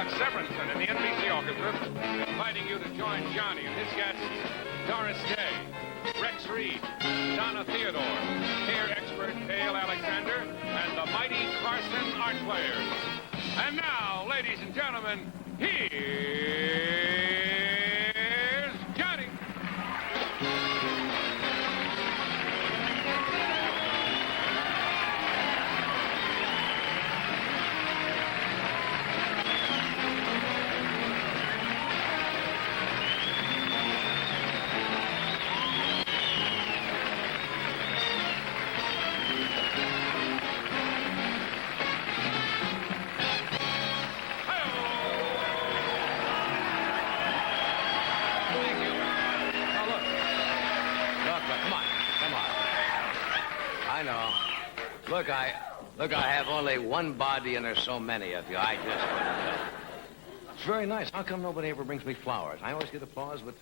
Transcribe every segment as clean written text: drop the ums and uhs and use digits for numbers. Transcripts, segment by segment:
Doc Severinsen in the NBC Orchestra, inviting you to join Johnny and his guests, Doris Day, Rex Reed, Donna Theodore, hair expert Dale Alexander, and the mighty Carson Art Players. And now, ladies and gentlemen, here's Johnny. Look, I have only one body and there's so many of you. I just It's very nice. How come nobody ever brings me flowers? I always get applause, but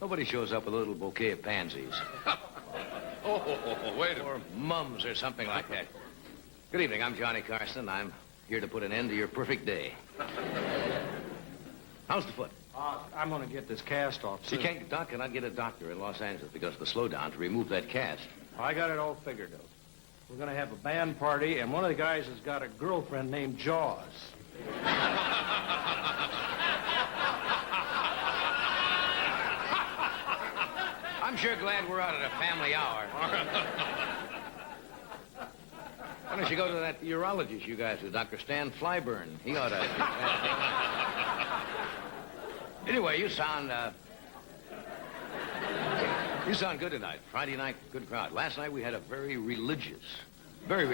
nobody shows up with a little bouquet of pansies. Wait a minute. Or mums or something like that. Good evening. I'm Johnny Carson. I'm here to put an end to your perfect day. How's the foot? I'm going to get this cast off soon. Doc cannot get a doctor in Los Angeles because of the slowdown to remove that cast. I got it all figured out. We're going to have a band party, and one of the guys has got a girlfriend named Jaws. I'm sure glad we're out at a family hour. Why don't you go to that urologist you guys do, Dr. Stan Flyburn? He ought to... Anyway, you sound good tonight. Friday night, good crowd. Last night we had a religious group.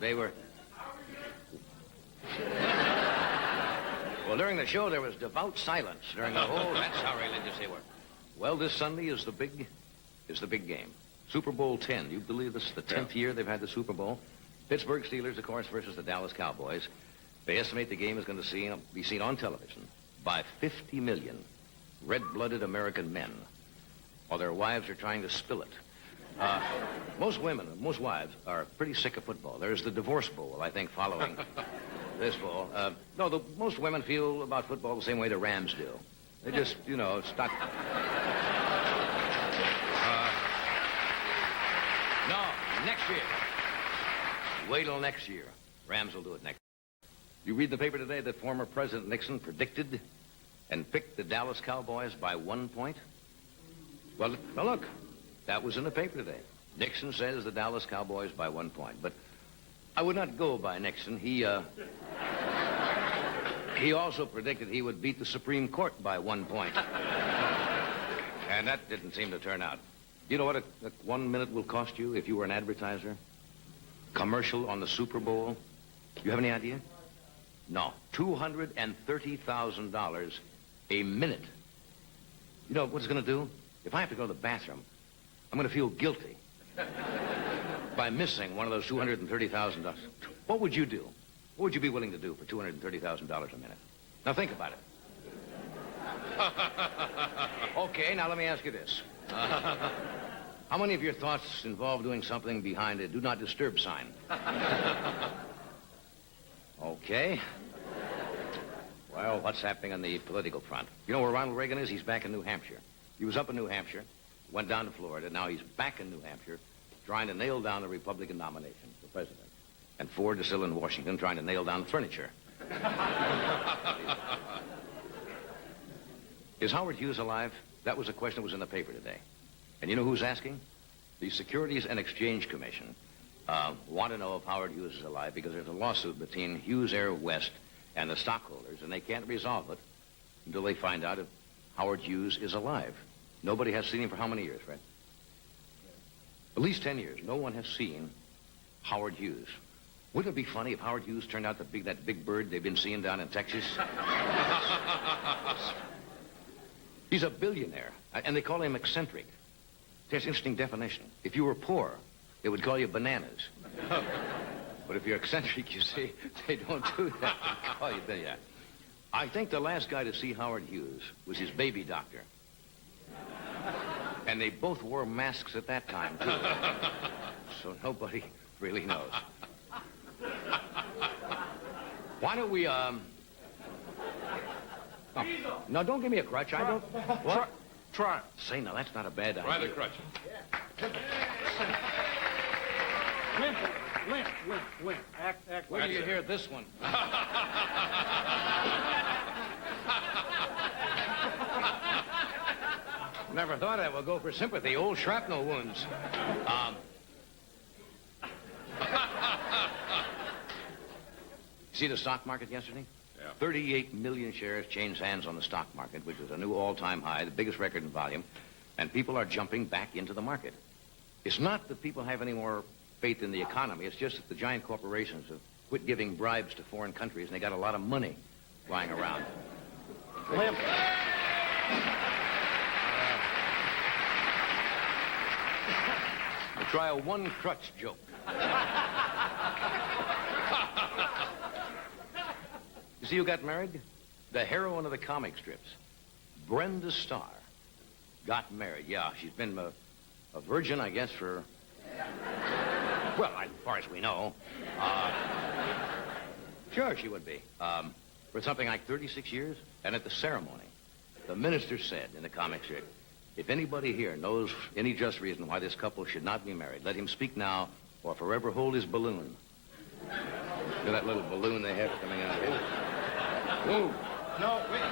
They were... Well, during the show, there was devout silence during the whole... That's how religious they were. Well, this Sunday is the big game. Super Bowl 10. You believe this is the 10th year they've had the Super Bowl? Pittsburgh Steelers, of course, versus the Dallas Cowboys. They estimate the game is going to be seen on television by 50 million red-blooded American men, while their wives are trying to spill it. Most wives are pretty sick of football. There's the divorce bowl, I think, following this bowl. Most women feel about football the same way the Rams do. They just, stuck. No, next year. Wait till next year. Rams will do it next year. You read the paper today that former President Nixon predicted and picked the Dallas Cowboys by 1 point? Well, now look, that was in the paper today. Nixon says the Dallas Cowboys by 1 point. But I would not go by Nixon. He also predicted he would beat the Supreme Court by 1 point. And that didn't seem to turn out. You know what a 1 minute will cost you if you were an advertiser? Commercial on the Super Bowl? You have any idea? No. $230,000 a minute. You know what it's going to do? If I have to go to the bathroom, I'm going to feel guilty by missing one of those $230,000. What would you do? What would you be willing to do for $230,000 a minute? Now think about it. Okay, now let me ask you this. How many of your thoughts involve doing something behind a do not disturb sign? Okay. Well, what's happening on the political front? You know where Ronald Reagan is? He's back in New Hampshire. He was up in New Hampshire, went down to Florida. Now he's back in New Hampshire trying to nail down the Republican nomination for president. And Ford is still in Washington trying to nail down the furniture. Is Howard Hughes alive? That was a question that was in the paper today. And you know who's asking? The Securities and Exchange Commission want to know if Howard Hughes is alive because there's a lawsuit between Hughes Air West and the stockholders, and they can't resolve it until they find out if Howard Hughes is alive. Nobody has seen him for how many years, right? At least 10 years. No one has seen Howard Hughes. Wouldn't it be funny if Howard Hughes turned out to be that big bird they've been seeing down in Texas? He's a billionaire, and they call him eccentric. That's an interesting definition. If you were poor, they would call you bananas. But if you're eccentric, you see, they don't do that. They call you billionaire. I think the last guy to see Howard Hughes was his baby doctor. And they both wore masks at that time, too. So nobody really knows. Why don't we Oh. No, don't give me a crutch. I don't... What? Try. Say, now, that's not a bad idea. Try the crutches. Limp. Act. Wait till you hear this one. Never thought I would go for sympathy. Old shrapnel wounds. See the stock market yesterday? Yeah. 38 million shares changed hands on the stock market, which is a new all-time high, the biggest record in volume, and people are jumping back into the market. It's not that people have any more faith in the economy. It's just that the giant corporations have quit giving bribes to foreign countries, and they got a lot of money lying around. Limp. We'll try a one-crutch joke. You see who got married? The heroine of the comic strips, Brenda Starr, got married. Yeah, she's been a virgin, I guess, for... Well, as far as we know. Sure, she would be. For something like 36 years. And at the ceremony, the minister said in the comic strip, if anybody here knows any just reason why this couple should not be married, let him speak now or forever hold his balloon. See that little balloon they have coming out here? Whoa. No, wait.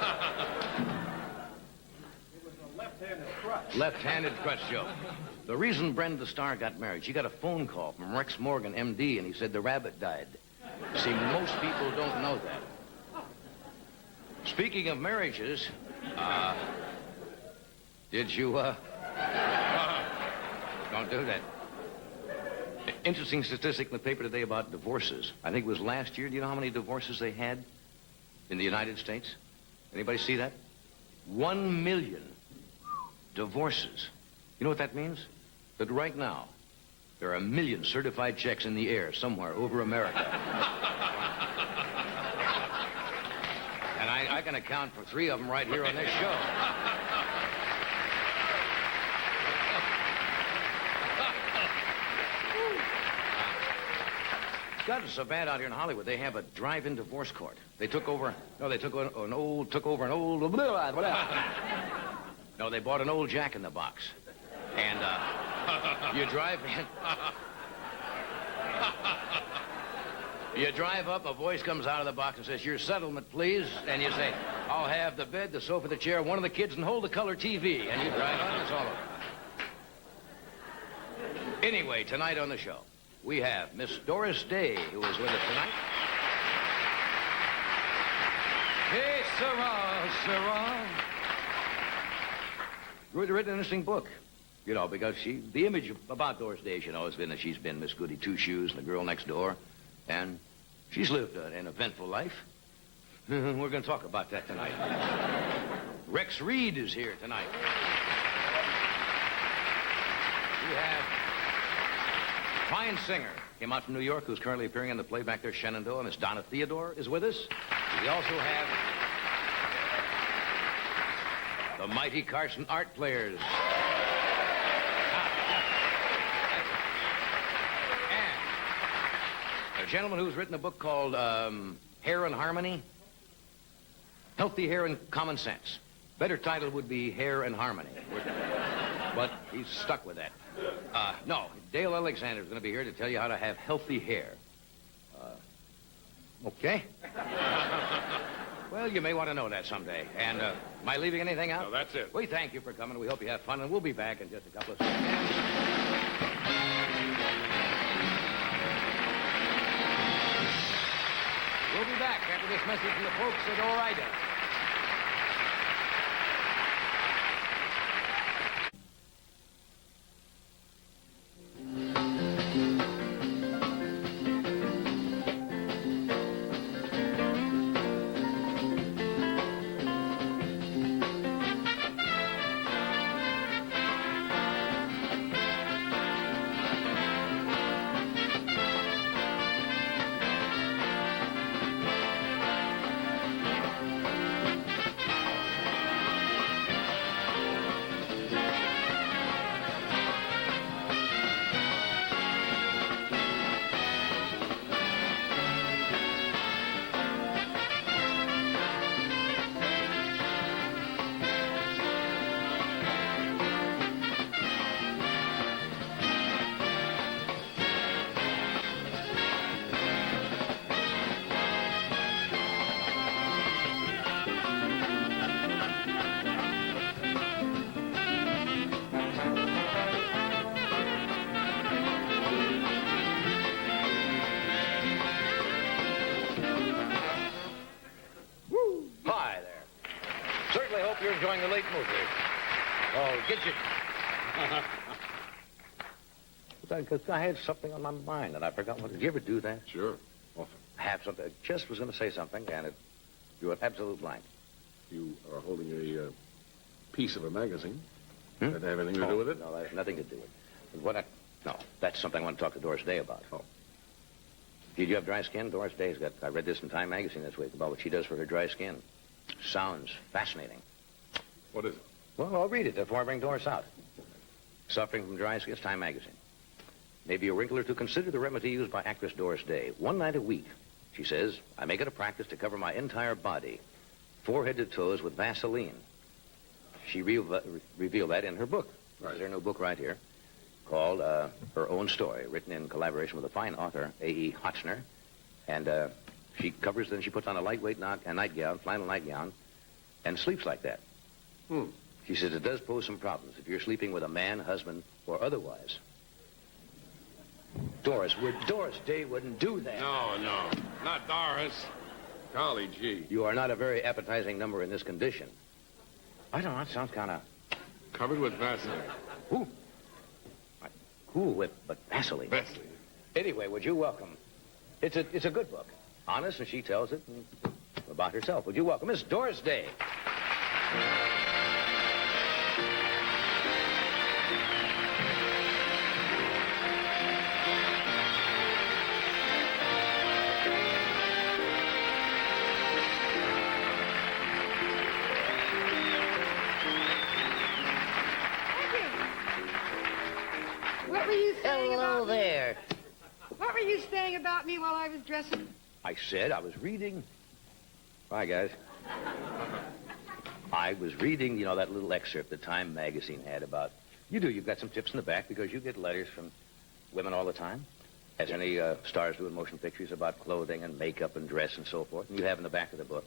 It was a left-handed crutch. Left-handed crutch joke. The reason Brenda Starr got married, she got a phone call from Rex Morgan, M.D., and he said the rabbit died. See, most people don't know that. Speaking of marriages, did you, don't do that. Interesting statistic in the paper today about divorces. I think it was last year. Do you know how many divorces they had in the United States? Anybody see that? 1 million divorces. You know what that means? That right now, there are 1 million certified checks in the air somewhere over America. And I can account for 3 of them right here on this show. It's gotten so bad out here in Hollywood, they have a drive-in divorce court. They took over an old... No, they bought an old Jack in the Box. And, you drive in... You drive up, a voice comes out of the box and says, your settlement, please. And you say, I'll have the bed, the sofa, the chair, one of the kids, and hold the color TV. And you drive on, it's all over. Anyway, tonight on the show, we have Miss Doris Day, who is with us tonight. Hey, Sarah. Written an interesting book. You know, because the image about Doris Day, you know, has been that she's been Miss Goody Two-Shoes and the girl next door. And she's lived an eventful life. We're going to talk about that tonight. Rex Reed is here tonight. We have fine singer, came out from New York, who's currently appearing in the play back there, Shenandoah. Miss Donna Theodore is with us. We also have the mighty Carson art players. A gentleman who's written a book called Hair and Harmony. Healthy Hair and Common Sense. Better title would be Hair and Harmony. But he's stuck with that. No, Dale Alexander's going to be here to tell you how to have healthy hair. Okay? Well, you may want to know that someday. And am I leaving anything out? No, that's it. We thank you for coming. We hope you have fun, and we'll be back in just a couple of seconds. We'll be back after this message from the folks at Orida. showing the late movie. Oh, get you. Because I had something on my mind, and I forgot what. Did you ever do that? Sure. Often. I have something. Just was going to say something, and it drew an absolute blank. You are holding a piece of a magazine. Hmm? Does that have anything to do with it? No, that has nothing to do with it. No, that's something I want to talk to Doris Day about. Oh. Did you have dry skin? Doris Day's got... I read this in Time magazine this week about what she does for her dry skin. Sounds fascinating. What is it? Well, I'll read it before I bring Doris out. Suffering from dry skin, it's Time magazine. Maybe a wrinkle or two. Consider the remedy used by actress Doris Day. One night a week, she says, I make it a practice to cover my entire body, forehead to toes, with Vaseline. She revealed that in her book. Right. There's her new book right here called Her Own Story, written in collaboration with a fine author, A.E. Hotchner. And she covers, then she puts on a lightweight nightgown, flannel nightgown, and sleeps like that. She says it does pose some problems if you're sleeping with a man, husband, or otherwise. Doris Day wouldn't do that. No. Not Doris. Golly gee. You are not a very appetizing number in this condition. I don't know, it sounds kind of... Covered with Vaseline. Ooh. Cool Whip, but Vaseline. Vaseline. Anyway, would you welcome... It's a good book. Honest, and she tells it about herself. Would you welcome Miss Doris Day? What were you saying Hello about me? there. What were you saying about me while I was dressing? I said I was reading. Bye, guys. I was reading, that little excerpt that Time magazine had about... You've got some tips in the back because you get letters from women all the time. As any stars doing motion pictures about clothing and makeup and dress and so forth. And you have in the back of the book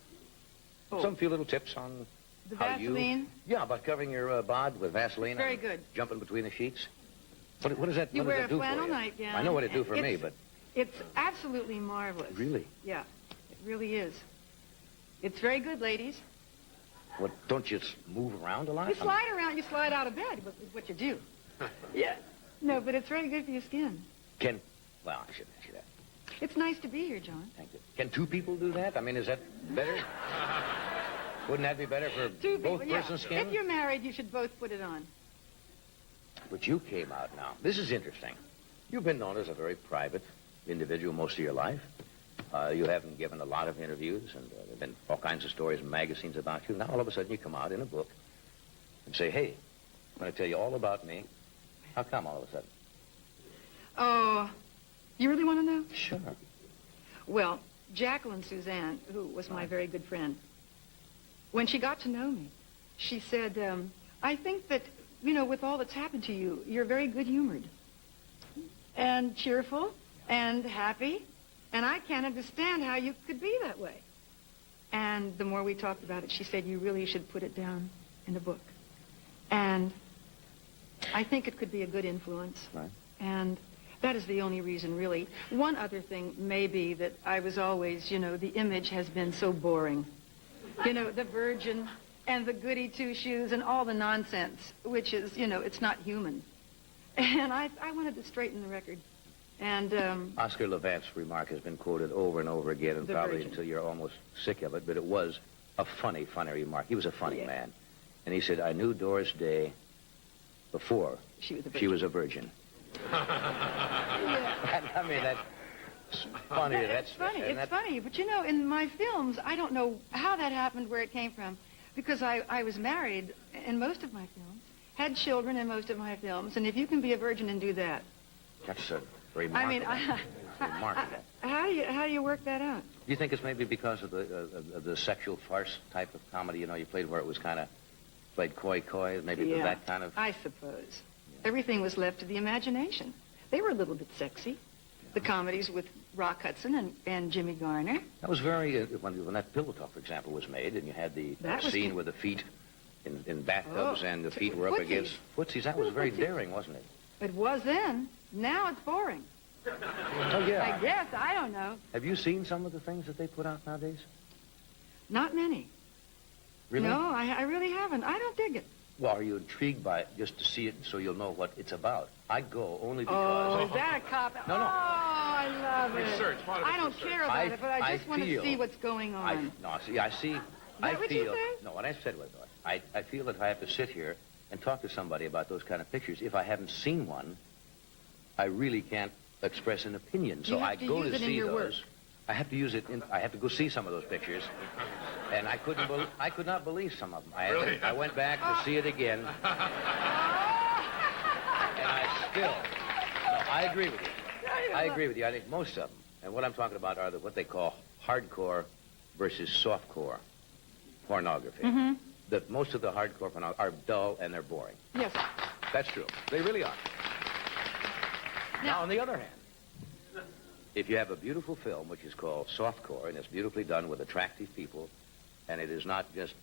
some few little tips on The how Vaseline? Yeah, about covering your bod with Vaseline. Very and good. Jumping between the sheets. What does that You what wear does a that do flannel for you? nightgown. I know what it do for me, but... It's absolutely marvelous. Really? Yeah, it really is. It's very good, ladies. What, don't you move around a lot? You slide around, you slide out of bed, is what you do. Yeah. No, but it's very good for your skin. Well, I shouldn't ask you that. It's nice to be here, John. Thank you. Can two people do that? I mean, is that better? Wouldn't that be better for Two both people, persons' skin? If you're married, you should both put it on. But you came out now. This is interesting. You've been known as a very private individual most of your life. You haven't given a lot of interviews, and there have been all kinds of stories in magazines about you. Now, all of a sudden, you come out in a book and say, hey, I'm going to tell you all about me. How come all of a sudden? Oh, you really want to know? Sure. Well, Jacqueline Suzanne, who was my very good friend, when she got to know me, she said, I think that, with all that's happened to you, you're very good-humored and cheerful and happy, and I can't understand how you could be that way. And the more we talked about it, she said, you really should put it down in a book. And I think it could be a good influence. Right. And that is the only reason, really. One other thing may be that I was always, the image has been so boring. The virgin and the goody two-shoes and all the nonsense, which is, it's not human. And I wanted to straighten the record. And, Oscar Levant's remark has been quoted over and over again, and The probably Virgin. until you're almost sick of it, but it was a funny remark. He was a funny man. And he said, I knew Doris Day before she was a virgin. Yeah. I mean, that's funny. It's funny. It's funny. But, in my films, I don't know how that happened, where it came from, because I was married in most of my films, had children in most of my films, and if you can be a virgin and do that... That's remarkable. I mean, remarkable. how do you work that out? Do you think it's maybe because of the sexual farce type of comedy, you played where it was kind of played coy, maybe that kind of... I suppose. Everything was left to the imagination. They were a little bit sexy. The comedies with Rock Hudson and Jimmy Garner. That was very... when that Pillow Talk, for example, was made, and you had the scene with the feet in bathtubs, and the feet were up against footsies, that was very daring, wasn't it? It was then. Now it's boring. Oh, yeah. I guess. I don't know. Have you seen some of the things that they put out nowadays? Not many. Really? No, I really haven't. I don't dig it. Well, are you intrigued by it just to see it so you'll know what it's about? I go only because... Oh, is that a cop? No, no. Oh, I love it. Research, part of I it's don't research. care about it, but I just want to feel- see what's going on. No, see, I see... I What would you feel... say? No, what I said was, I feel that I have to sit here and talk to somebody about those kind of pictures. If I haven't seen one, I really can't express an opinion. So You have I to go use to it in see your those. work. I have to use it in... I have to go see some of those pictures. And I could not believe some of them. Really? I went back to see it again. And I still... No, I agree with you. I agree with you. I think most of them, and what I'm talking about are what they call hardcore versus softcore pornography. Mm-hmm. That most of the hardcore pornography are dull and they're boring. Yes. That's true. They really are. Now, on the other hand, if you have a beautiful film which is called softcore and it's beautifully done with attractive people, and it is not just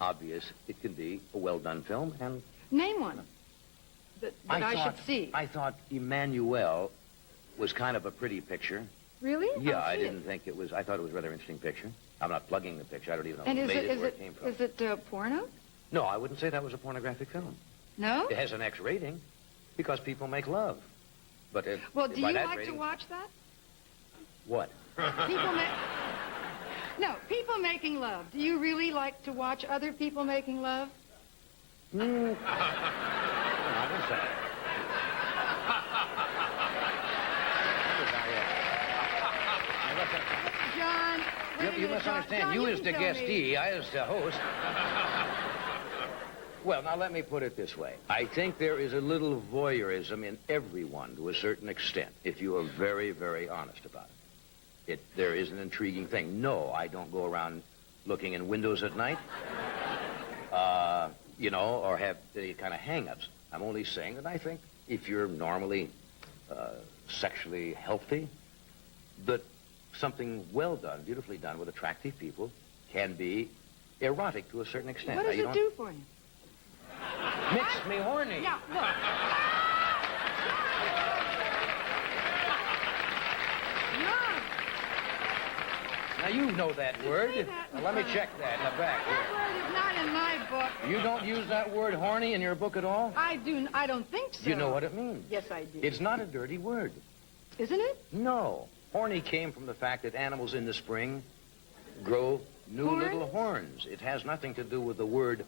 obvious, it can be a well-done film. And Name one that I should see. I thought Emmanuel was kind of a pretty picture. Really? Yeah, I'll I see it. didn't think it was. I thought it was a rather interesting picture. I'm not plugging the picture. I don't even know And who is made it, it, where it came from. is it porno? No, I wouldn't say that was a pornographic film. No? It has an X rating because people make love. But Well, do by you that like rating, to watch that? What? People No, people making love. Do you really like to watch other people making love? No, I didn't say. John, we're You gonna must talk- understand. John, You as can the tell me. guestee, I as the host. Well, now let me put it this way. I think there is a little voyeurism in everyone to a certain extent, if you are very, very honest about it. There is an intriguing thing. No, I don't go around looking in windows at night, or have the kind of hang-ups. I'm only saying that I think if you're normally sexually healthy, that something well done, beautifully done with attractive people can be erotic to a certain extent. What Now, does you it don't- do for you? Makes me horny. Yeah, look. John, Now, you know that word. say that. Now, let me check that in the back that here. word is not in my book. You don't use that word horny in your book at all? I don't think so. You know what it means. Yes, I do. It's not a dirty word. Isn't it? No. Horny came from the fact that animals in the spring grow new Horns? little horns. It has nothing to do with the word.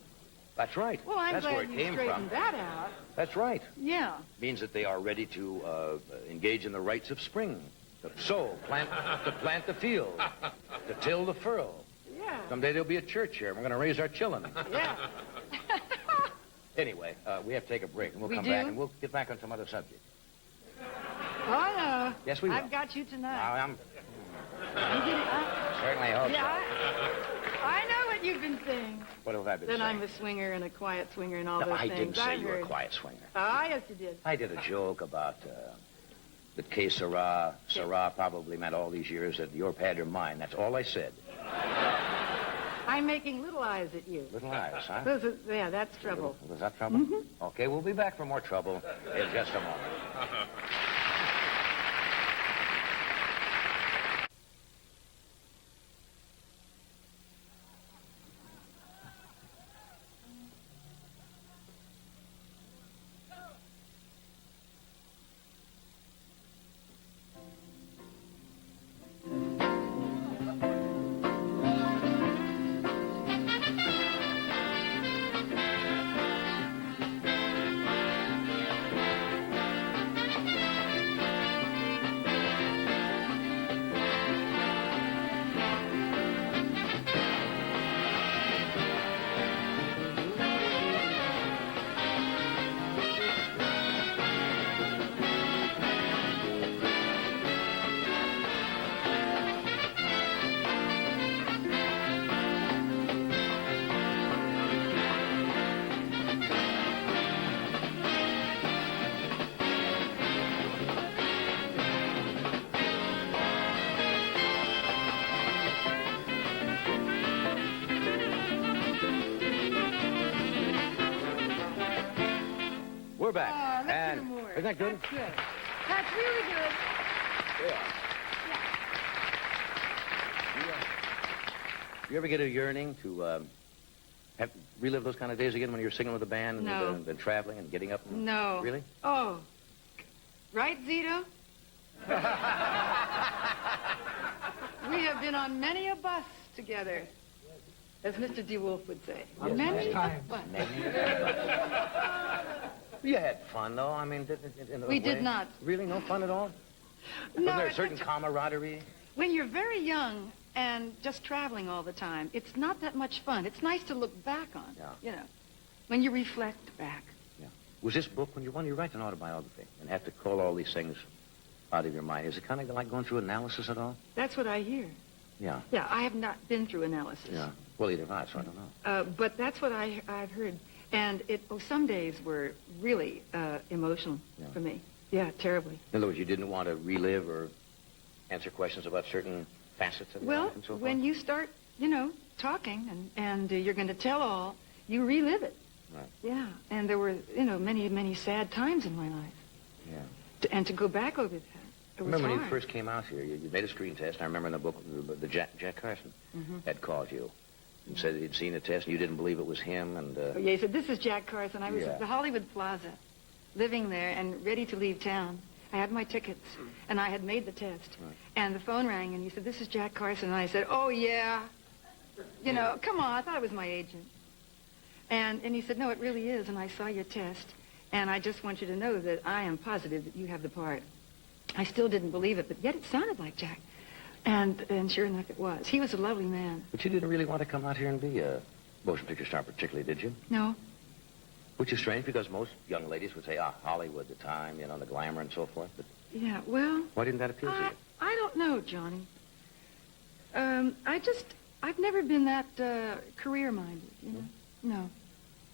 That's right. Well, I'm That's glad where it you came from. straightened that out. That's right. Yeah. Means that they are ready to engage in the rites of spring. To sow, to plant the field, to till the furrow. Yeah. Someday there'll be a church here, and we're going to raise our children. Yeah. Anyway, we have to take a break, and we'll We come do? back, and we'll get back on some other subject. Oh, no. Yes, we will. I've got you tonight. I'm You did it, certainly hope yeah, so. I know what you've been saying. What have I been That saying? I'm a swinger and a quiet swinger and all No, those I things. didn't say I've you were a heard. quiet swinger. Ah, yes, you did. I did a joke about the que sera. Sera probably meant all these years that your pad or mine. That's all I said. I'm making little eyes at you. Little eyes, huh? Yeah, that's trouble. Was that trouble? Okay, we'll be back for more trouble in just a moment. We're back. Oh, let's and hear more. isn't that good? That's good. That's really good. Yeah. You ever get a yearning to Have relive those kind of days again when you were singing with the band and No. traveling and getting up? And... No. Really? Oh. Right, Zito? We have been on many a bus together, as Mr. DeWolf would say. Many a bus. You had fun, though. I mean, in a We way. did not. Really? No fun at all? No, Wasn't there a it's- certain camaraderie? When you're very young and just traveling all the time, it's not that much fun. It's nice to look back on, you know, when you reflect back. Yeah. Was this book, when you write an autobiography and have to call all these things out of your mind, is it kind of like going through analysis at all? That's what I hear. Yeah. Yeah, I have not been through analysis. Yeah. Well, either have I, so I don't know. But that's what I've heard. And some days were really emotional for me. Yeah, terribly. In other words, you didn't want to relive or answer questions about certain facets of your Well, life and so forth? when you start, you know, talking and you're going to tell all, you relive it. Right. Yeah, and there were, you know, many, many sad times in my life. Yeah. And to go back over that, it was Remember when you hard. first came out here, you made a screen test. I remember in the book, the Jack Carson had called you and said he'd seen a test and you didn't believe it was him. And Oh, yeah, he said, this is Jack Carson. I was Yeah. at the Hollywood Plaza, living there and ready to leave town. I had my tickets, and I had made the test. Right. And the phone rang, and he said, this is Jack Carson. And I said, oh, yeah. You know, come on, I thought it was my agent. And he said, no, it really is, and I saw your test, and I just want you to know that I am positive that you have the part. I still didn't believe it, but yet it sounded like Jack. And sure enough, it was. He was a lovely man. But you didn't really want to come out here and be a motion picture star particularly, did you? No. Which is strange because most young ladies would say, Hollywood, the time, you know, the glamour and so forth. But Yeah, well... why didn't that appeal to you? I don't know, Johnny. I've never been that career-minded, you know? No.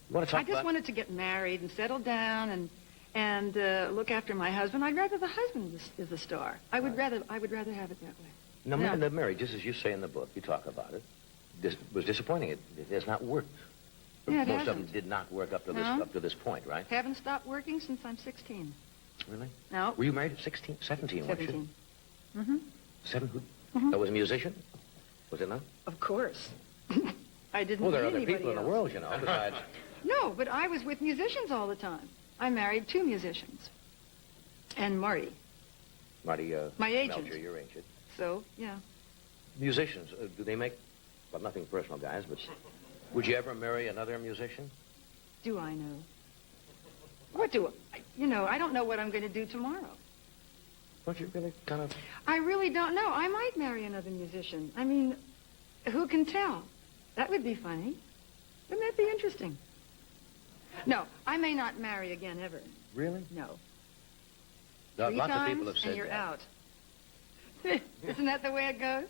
You want to talk I just about... wanted to get married and settle down and look after my husband. I'd rather the husband is the star. I would rather have it that way. Now, Yeah. the marriage, just as you say in the book, you talk about it, this was disappointing. It has not worked. Yeah, it Most of them hasn't. did not work up to No. this point, right? Haven't stopped working since I'm 16. Really? No. Were you married at 16, 17, weren't you? 17. Mm-hmm. That was a musician? Was it not? Of course. I didn't Well, there are meet other anybody people in the else. world, you know, besides... No, but I was with musicians all the time. I married 2 musicians. And Marty. Marty, My agent. Melcher, your agent. So, yeah. Musicians, do they make... Well, nothing personal, guys, but... Would you ever marry another musician? Do I know? What do I... You know, I don't know what I'm going to do tomorrow. Don't you really kind of... I really don't know. I might marry another musician. I mean, who can tell? That would be funny. Wouldn't that be interesting? No, I may not marry again ever. Really? No. Lots 3 of times people have said and you're that. out. Isn't that the way it goes?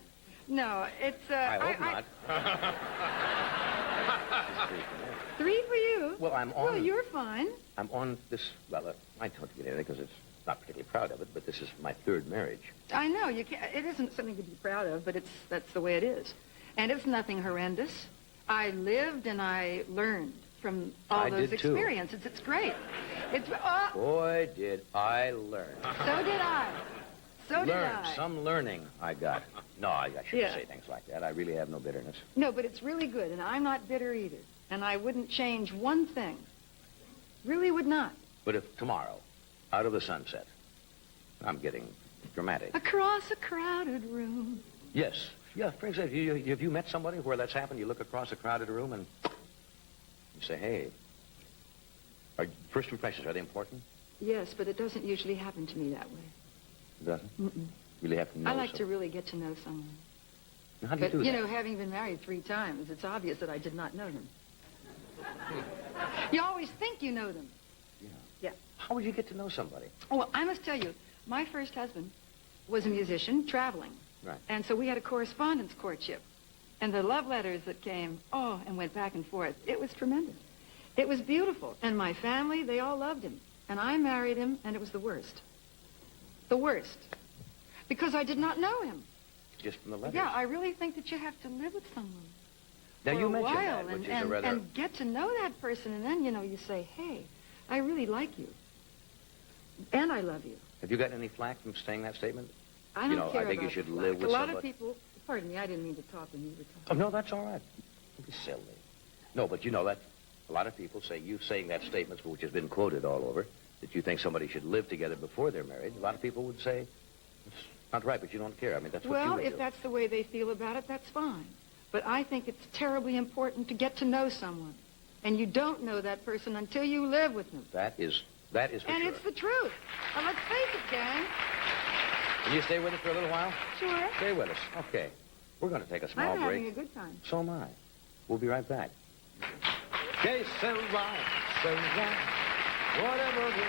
No, it's... I hope not. 3 for you. Well, I'm on... Well, you're fine. I'm on this... Well, I don't get anything because it's not particularly proud of it, but this is my 3rd marriage. I know. You can't, it isn't something to be proud of, but that's the way it is. And it's nothing horrendous. I lived and I learned from all I those did, too. experiences. It's great. It's... Boy, did I learn. So did I. So did Learn. I. Some learning I got. No, I shouldn't Yeah. say things like that. I really have no bitterness. No, but it's really good, and I'm not bitter either. And I wouldn't change one thing. Really would not. But if tomorrow, out of the sunset, I'm getting dramatic. Across a crowded room. Yes. Yeah, for example, have you met somebody where that's happened? You look across a crowded room and you say, hey, first impressions, are they important? Yes, but it doesn't usually happen to me that way. Doesn't? Mm-mm. Really have to know I like to someone. really get to know someone. Now, how do you But, do you that? know, having been married 3 times, it's obvious that I did not know them. You always think you know them. Yeah. How would you get to know somebody? Oh, well, I must tell you, my first husband was a musician traveling. Right. And so we had a correspondence courtship. And the love letters that came, and went back and forth, it was tremendous. It was beautiful. And my family, they all loved him. And I married him, and it was the worst. The worst. Because I did not know him. Just from the letters? Yeah, I really think that you have to live with someone Now, for you a mentioned while that, which is a rather... and get to know that person. And then, you know, you say, hey, I really like you. And I love you. Have you gotten any flack from saying that statement? I don't You know, care I think you about should the live flack. with A lot somebody. of people... Pardon me, I didn't mean to talk when you were Oh, talking. no, that's all right. Don't be silly. No, but you know that a lot of people say, you saying that statement, which has been quoted all over, that you think somebody should live together before they're married. A lot of people would say, it's not right, but you don't care. I mean, that's what you Well, would if do. that's the way they feel about it, that's fine. But I think it's terribly important to get to know someone. And you don't know that person until you live with them. That is for And sure. it's the truth. Now, let's face it, gang. Can you stay with us for a little while? Sure. Stay with us. Okay. We're going to take a small I'm break. having a good time. So am I. We'll be right back. Okay, so right, whatever it is.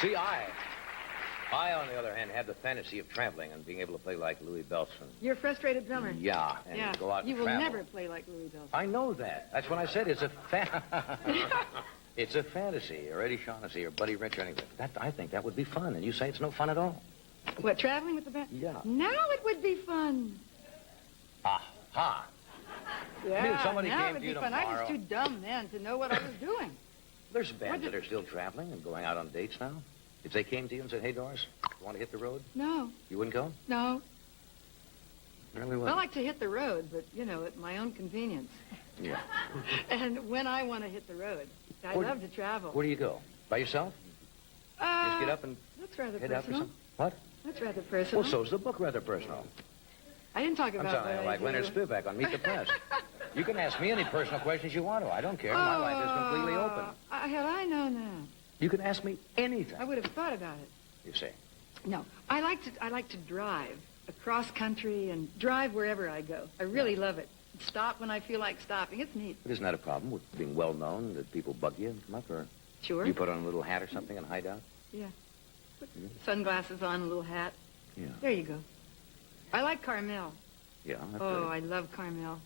See, I, on the other hand, had the fantasy of traveling and being able to play like Louis Bellson. You're a frustrated drummer. Yeah, and go out and You will travel. never play like Louis Bellson. I know that. That's what I said. It's a it's a fantasy, or Eddie Shaughnessy, or Buddy Rich, or anything. I think that would be fun, and you say it's no fun at all. What, traveling with the band? Yeah. Now it would be fun. Aha. Yeah, Maybe somebody now came it would to you be fun. I tomorrow. was too dumb then to know what I was doing. There's bands that are still traveling and going out on dates now. If they came to you and said, hey, Doris, you want to hit the road? No, You wouldn't go? no. Really I wouldn't? like to hit the road, but, at my own convenience. Yeah. And when I want to hit the road, I Where- love to travel. Where do you go? By yourself? Just get up and That's rather head out for personal. something? What? That's rather personal. Well, so's the book rather personal. I didn't talk I'm about sounding what like I Leonard do. Spivak on Meet the Press. You can ask me any personal questions you want to. I don't care. My life is completely open. Had I known that, You can ask me anything. I would have thought about it. You say. No, I like to drive across country and drive wherever I go. I really love it. Stop when I feel like stopping. It's neat. But isn't that a problem with being well known that people bug you and come up, or Sure. you put on a little hat or something and hide out? Yeah. Put sunglasses on, a little hat. Yeah. There you go. I like Carmel. Yeah. That's Oh, right. I love Carmel.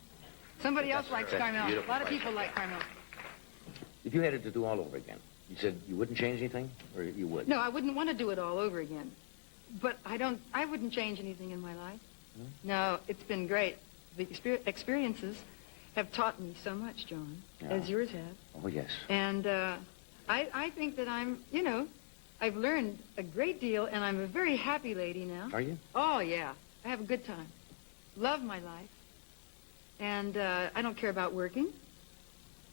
Somebody else likes that's Carmel. A beautiful lot of place. people like Carmel. If you had it to do all over again, you said you wouldn't change anything, or you would? No, I wouldn't want to do it all over again. But I wouldn't change anything in my life. No, it's been great. The experiences have taught me so much, John, Yeah. as yours have. Oh, yes. And I think that I've learned a great deal, and I'm a very happy lady now. Are you? Oh, yeah. I have a good time. Love my life. And I don't care about working.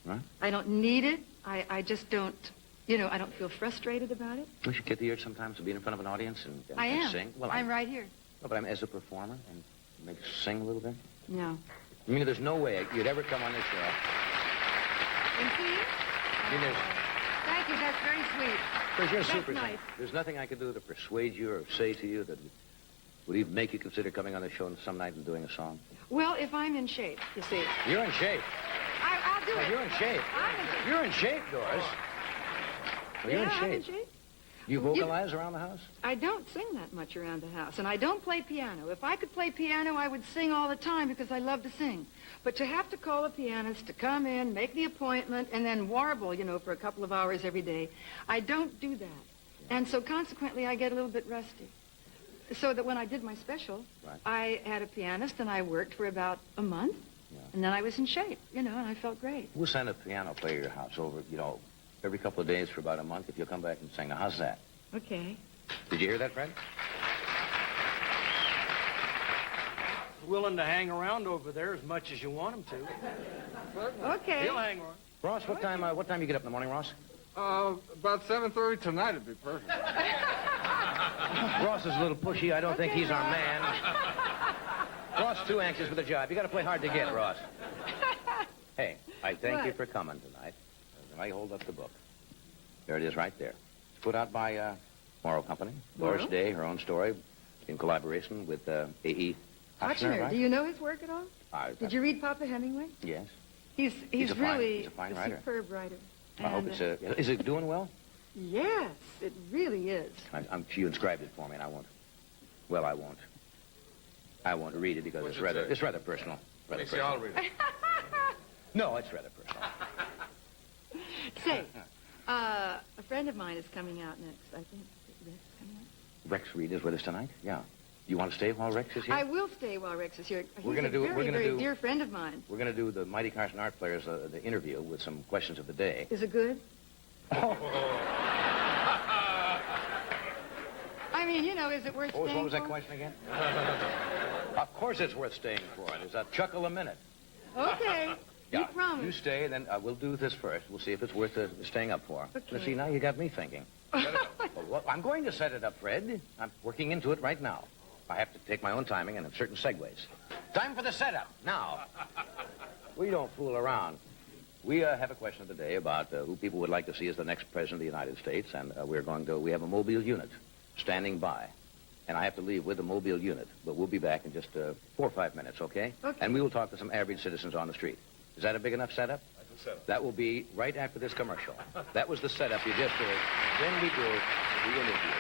Right. I don't need it. I just don't, I don't feel frustrated about it. Don't you get the urge sometimes to be in front of an audience and I am. sing? Well, I'm right here. No, but I'm as a performer and maybe sing a little bit. No. I mean, there's no way you'd ever come on this show. And see? I mean, Thank you. That's very sweet. because you're a That's super nice. singer. There's nothing I could do to persuade you or say to you that would even make you consider coming on the show some night and doing a song. Well, if I'm in shape, you see. You're in shape. I'll do Well, it. you're in shape. I'm in shape. You're in shape, Doris. Well, you're Yeah, in I'm in shape. shape. You vocalize around the house? I don't sing that much around the house, and I don't play piano. If I could play piano, I would sing all the time because I love to sing. But to have to call a pianist to come in, make the appointment, and then warble, for a couple of hours every day, I don't do that. And so consequently, I get a little bit rusty. So that when I did my special, Right. I had a pianist, and I worked for about a month, and then I was in shape, and I felt great. We'll send a piano player to your house over, every couple of days for about a month if you'll come back and sing. Now, how's that? Okay. Did you hear that, Fred? Willing to hang around over there as much as you want him to. Okay. He'll hang around. Ross, what time you get up in the morning, Ross? About 7:30 tonight would be perfect. Ross is a little pushy. I don't think he's our man. Ross is too anxious for the job. You got to play hard to get, Ross. Hey, I thank you What? for coming tonight. I hold up the book. There it is right there. It's put out by Morrow Company. Doris Morrow? Day, her own story, in collaboration with A.E. Hotchner, right? do you know his work at all? I- Did you read Papa Hemingway? Yes. He's He's a fine- really he's a fine a writer. superb writer. I hope And, it's... is it doing well? Yes, it really is. You inscribed it for me, and I won't. Well, I won't. I won't read it because What's it's it rather... say? It's rather personal. Rather Let me see, I'll personal. read it. No, it's rather personal. Say, a friend of mine is coming out next, I think. Rex coming out? Rex Reed is with us tonight? Yeah. You want to stay while Rex is here? I will stay while Rex is here. He's We're gonna a do- very, we're gonna very do- dear friend of mine. We're going to do the Mighty Carson Art Players, the interview with some questions of the day. Is it good? I mean, you know, is it worth What staying was that for? question again? Of course it's worth staying for. There's a chuckle a minute. Okay. You promise. You stay, and then we'll do this first. We'll see if it's worth staying up for. Okay. Now, see, now you got me thinking. Well, I'm going to set it up, Fred. I'm working into it right now. I have to take my own timing and have certain segues. Time for the setup, now. We don't fool around. We have a question of the day about who people would like to see as the next president of the United States, and we have a mobile unit standing by. And I have to leave with the mobile unit, but we'll be back in just 4 or 5 minutes, okay? Okay. And we will talk to some average citizens on the street. Is that a big enough setup? That's a setup. That will be right after this commercial. That was the setup you just heard. Then we do the interview.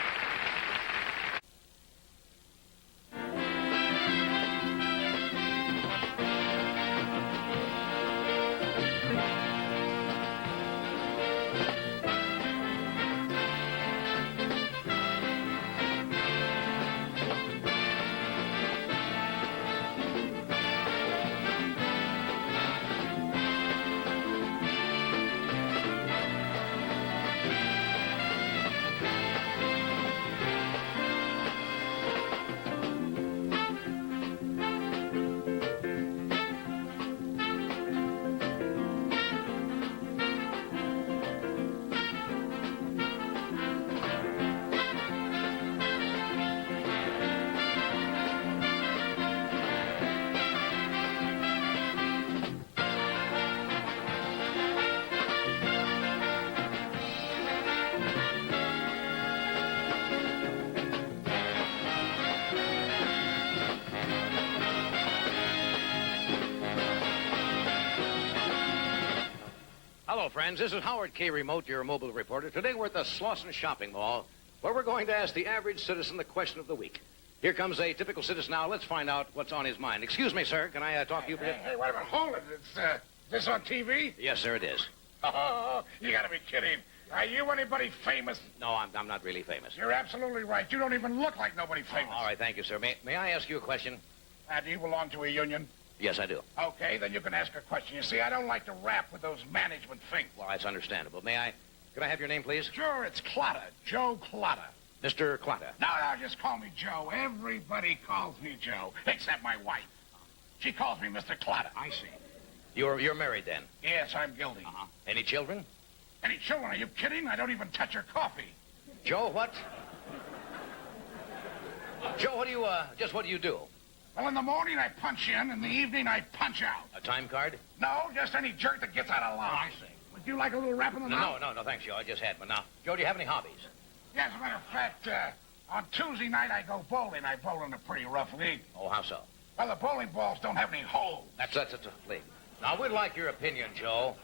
Hello, friends. This is Howard K. Remote, your mobile reporter. Today we're at the Slauson Shopping Mall, where we're going to ask the average citizen the question of the week. Here comes a typical citizen now. Let's find out what's on his mind. Excuse me, sir. Can I talk to you for just... Hey, wait a minute. Hold it. It's, this on TV? Yes, sir, it is. Oh, you gotta be kidding. Are you anybody famous? No, I'm not really famous. You're absolutely right. You don't even look like nobody famous. All right, thank you, sir. May I ask you a question? Do you belong to a union? Yes, I do. Okay, then you can ask a question. You see, I don't like to rap with those management things. Well, that's understandable. Could I have your name, please? Sure, it's Clotta. Joe Clotta. Mr. Clotta. No, just call me Joe. Everybody calls me Joe, except my wife. She calls me Mr. Clotta. I see. You're married, then? Yes, I'm guilty. Uh-huh. Any children? Any children? Are you kidding? I don't even touch her coffee. Joe, what? Joe, what do you do? Well, in the morning I punch in the evening I punch out. A time card? No, just any jerk that gets out of line. I see. Would you like a little rap in the No, mouth? no, thanks, Joe. I just had one. Now, Joe, do you have any hobbies? Yeah, as a matter of fact, on Tuesday night I go bowling. I bowl in a pretty rough league. Oh, how so? Well, the bowling balls don't have any holes. That's a league. Now, we'd like your opinion, Joe.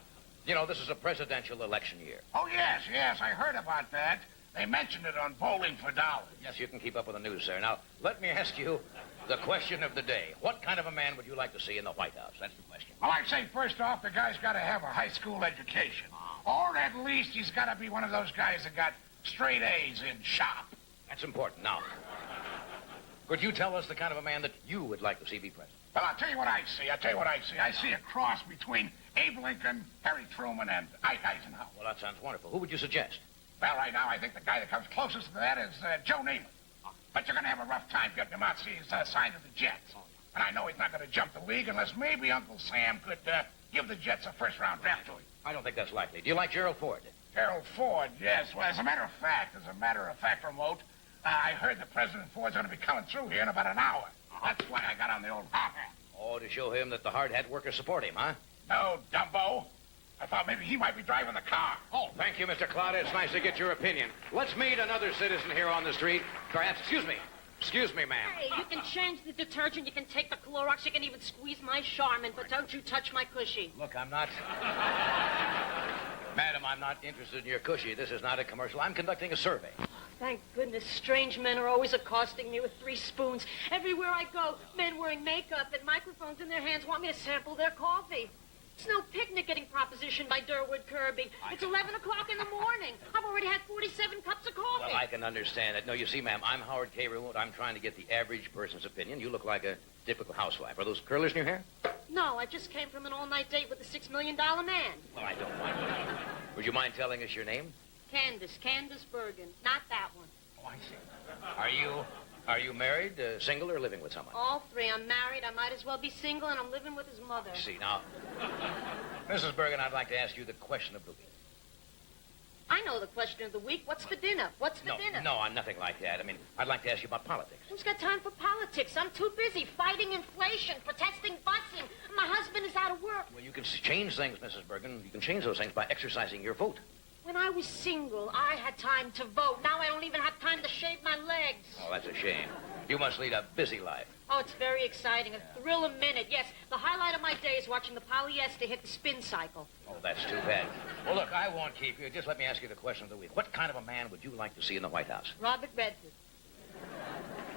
You know, this is a presidential election year. Oh, yes, I heard about that. They mentioned it on Bowling for Dollars. Yes, you can keep up with the news, sir. Now, let me ask you the question of the day. What kind of a man would you like to see in the White House? That's the question. Well, I'd say first off, the guy's got to have a high school education. Or at least he's got to be one of those guys that got straight A's in shop. That's important. Now, could you tell us the kind of a man that you would like to see be president? Well, I'll tell you what I see. I see a cross between Abe Lincoln, Harry Truman, and Ike Eisenhower. Well, that sounds wonderful. Who would you suggest? Well, right now, I think the guy that comes closest to that is Joe Namath. But you're going to have a rough time getting him out. See, he's signed to the Jets. And I know he's not going to jump the league unless maybe Uncle Sam could give the Jets a first-round draft to him. I don't think that's likely. Do you like Gerald Ford? Gerald Ford, yes. Well, as a matter of fact, remote, I heard that President Ford's going to be coming through here in about an hour. That's why I got on the old hot hat. Oh, to show him that the hard hat workers support him, huh? No, Dumbo. I thought maybe he might be driving the car. Oh, thank you, Mr. Clotta. It's nice to get your opinion. Let's meet another citizen here on the street. Perhaps, excuse me, Excuse me, ma'am. Hey, you can change the detergent, you can take the Clorox, you can even squeeze my Charmin, but don't you touch my cushy. Look, I'm not... Madam, I'm not interested in your cushy. This is not a commercial. I'm conducting a survey. Thank goodness strange men are always accosting me with 3 spoons. Everywhere I go, men wearing makeup and microphones in their hands want me to sample their coffee. It's no picnic getting propositioned by Durwood Kirby. It's 11 o'clock in the morning. I've already had 47 cups of coffee. Well, I can understand that. No, you see, ma'am, I'm Howard K. Remote. I'm trying to get the average person's opinion. You look like a typical housewife. Are those curlers in your hair? No, I just came from an all-night date with a $6 million man. Well, I don't mind. Would you mind telling us your name? Candace Bergen. Not that one. Oh, I see. Are you married, single, or living with someone? All 3. I'm married. I might as well be single, and I'm living with his mother. I see. Now, Mrs. Bergen, I'd like to ask you the question of the week. I know the question of the week. What's for dinner? What's for dinner? No, I'm nothing like that. I mean, I'd like to ask you about politics. Who's got time for politics? I'm too busy fighting inflation, protesting busing. My husband is out of work. Well, you can change things, Mrs. Bergen. You can change those things by exercising your vote. When I was single, I had time to vote. Now I don't even have time to shave my legs. Oh, that's a shame. You must lead a busy life. Oh, it's very exciting. A thrill a minute. Yes, the highlight of my day is watching the polyester hit the spin cycle. Oh, that's too bad. Well, look, I won't keep you. Just let me ask you the question of the week. What kind of a man would you like to see in the White House? Robert Redford.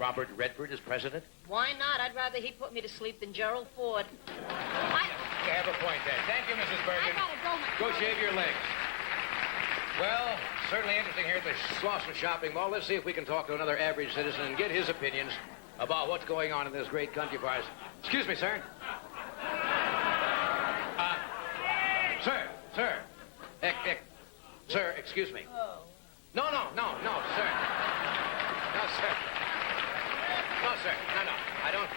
Robert Redford as president? Why not? I'd rather he put me to sleep than Gerald Ford. You have a point there. Thank you, Mrs. Bergen. I gotta go. Go shave your legs. Well, certainly interesting here at the Slauson Shopping Mall. Let's see if we can talk to another average citizen and get his opinions about what's going on in this great country of ours. Excuse me, sir. Sir. Sir, excuse me. No, sir. No, sir. No. I don't...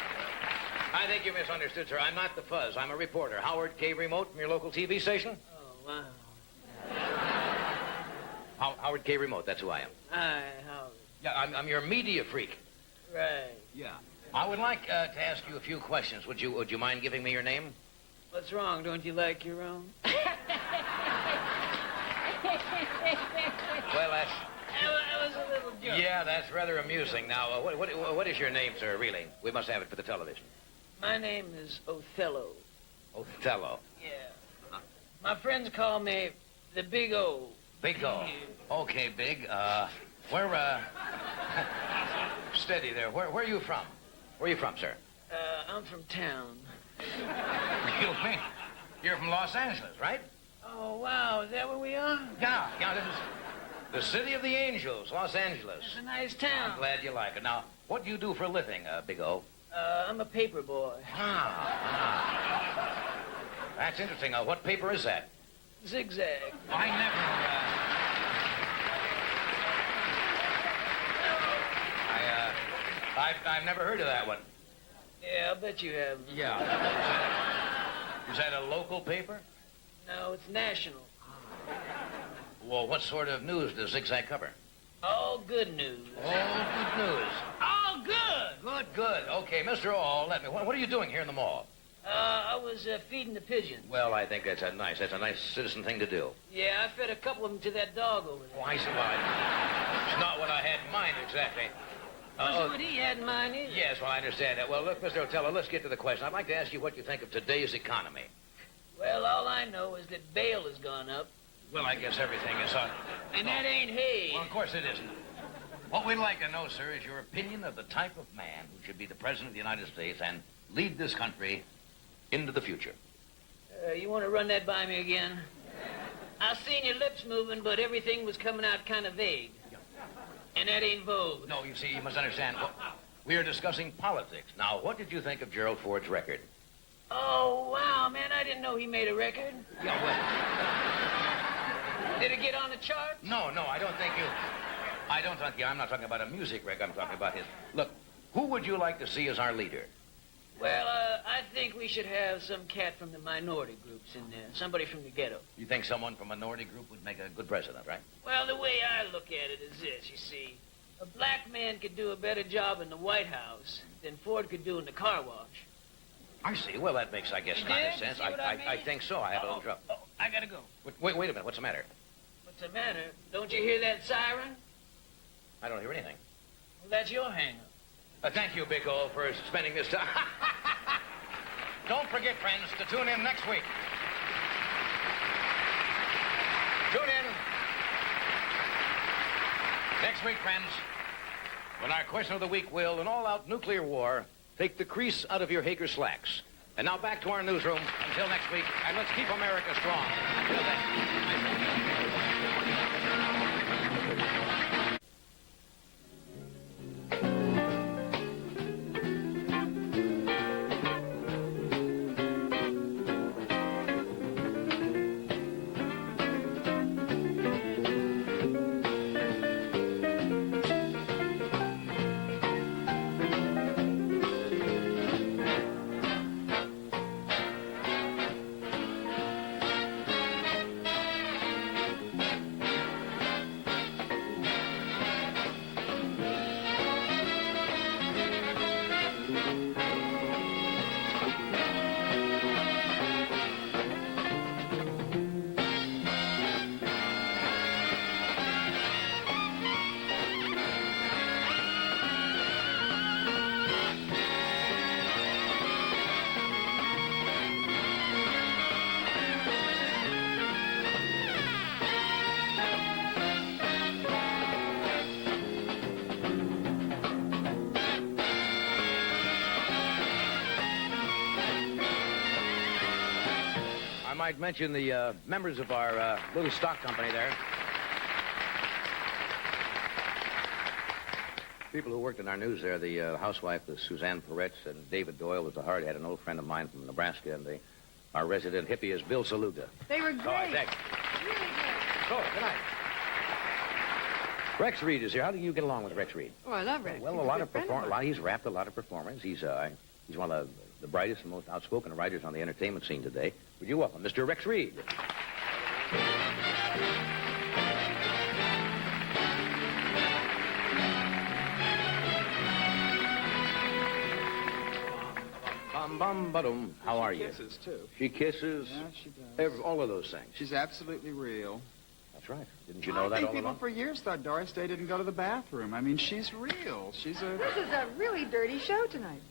I think you misunderstood, sir. I'm not the fuzz. I'm a reporter. Howard K. Remote from your local TV station. Oh, wow. Howard K. Remote, that's who I am. Hi, Howard. Yeah, I'm your media freak. Right. Yeah. I would like to ask you a few questions. Would you mind giving me your name? What's wrong? Don't you like your own? Well, that's... That was a little joke. Yeah, that's rather amusing. Now, what is your name, sir, really? We must have it for the television. My name is Othello. Othello. Yeah. My friends call me the Big O. Big O. Okay, Big. Where, Steady there. Where are you from? Where are you from, sir? I'm from town. You mean? You're from Los Angeles, right? Oh, wow. Is that where we are? Yeah, this is the city of the angels, Los Angeles. It's a nice town. I'm glad you like it. Now, what do you do for a living, Big O? I'm a paper boy. That's interesting. What paper is that? Zigzag. I never... I've never heard of that one. Yeah, I'll bet you have. Yeah. Is that a local paper? No, it's national. Well, what sort of news does Zigzag cover? All good news. All good news. All good. Good. Okay, Mr. All, let me... What are you doing here in the mall? I was feeding the pigeons. Well, I think that's a nice citizen thing to do. Yeah, I fed a couple of them to that dog over there. Oh, I see why. It's not what I had in mind, exactly. Wasn't what he had in mind either. Yes, well, I understand that. Well, look, Mr. Otello, let's get to the question. I'd like to ask you what you think of today's economy. Well, all I know is that bail has gone up. Well, I guess everything is up. And that ain't hay. Well, of course it isn't. What we'd like to know, sir, is your opinion of the type of man who should be the President of the United States and lead this country into the future. You want to run that by me again? I seen your lips moving, but everything was coming out kind of vague. And that ain't vogue. No, you see, you must understand. We are discussing politics. Now, what did you think of Gerald Ford's record? Oh, wow, man, I didn't know he made a record. Yeah, well... Did it get on the charts? No, I don't think you... I'm not talking about a music record. I'm talking about his... Look, who would you like to see as our leader? Well, I think we should have some cat from the minority groups in there. Somebody from the ghetto. You think someone from a minority group would make a good president, right? Well, the way I look at it is this, you see. A black man could do a better job in the White House than Ford could do in the car wash. I see. Well, that makes, I guess, You kind did? of sense. See what I mean? I think so. I have a little trouble. I gotta go. Wait a minute. What's the matter? What's the matter? Don't you hear that siren? I don't hear anything. Well, that's your hang-up. Thank you, Big O, for spending this time. Don't forget, friends, to tune in next week. Tune in. Next week, friends, when our question of the week will, an all-out nuclear war, take the crease out of your Hager slacks. And now back to our newsroom. Until next week, and let's keep America strong. Until then. I might mention the members of our little stock company there. People who worked in our news there, the housewife was Suzanne Peretz, and David Doyle was the hard-head, an old friend of mine from Nebraska, and our resident hippie is Bill Saluga. They were great. Oh, I thank you. Really good. So, good night. Rex Reed is here. How do you get along with Rex Reed? Oh, I love Rex. Well, he's rapped a lot of performers. He's one of the brightest and most outspoken writers on the entertainment scene today. Would you welcome Mr. Rex Reed? Bum bum ba-dum. How are you? She kisses, too. She kisses. Yeah, she does. All of those things. She's absolutely real. That's right. Didn't you know I that think all people along? for years thought Doris Day didn't go to the bathroom. I mean, she's real. She's a... This is a really dirty show tonight.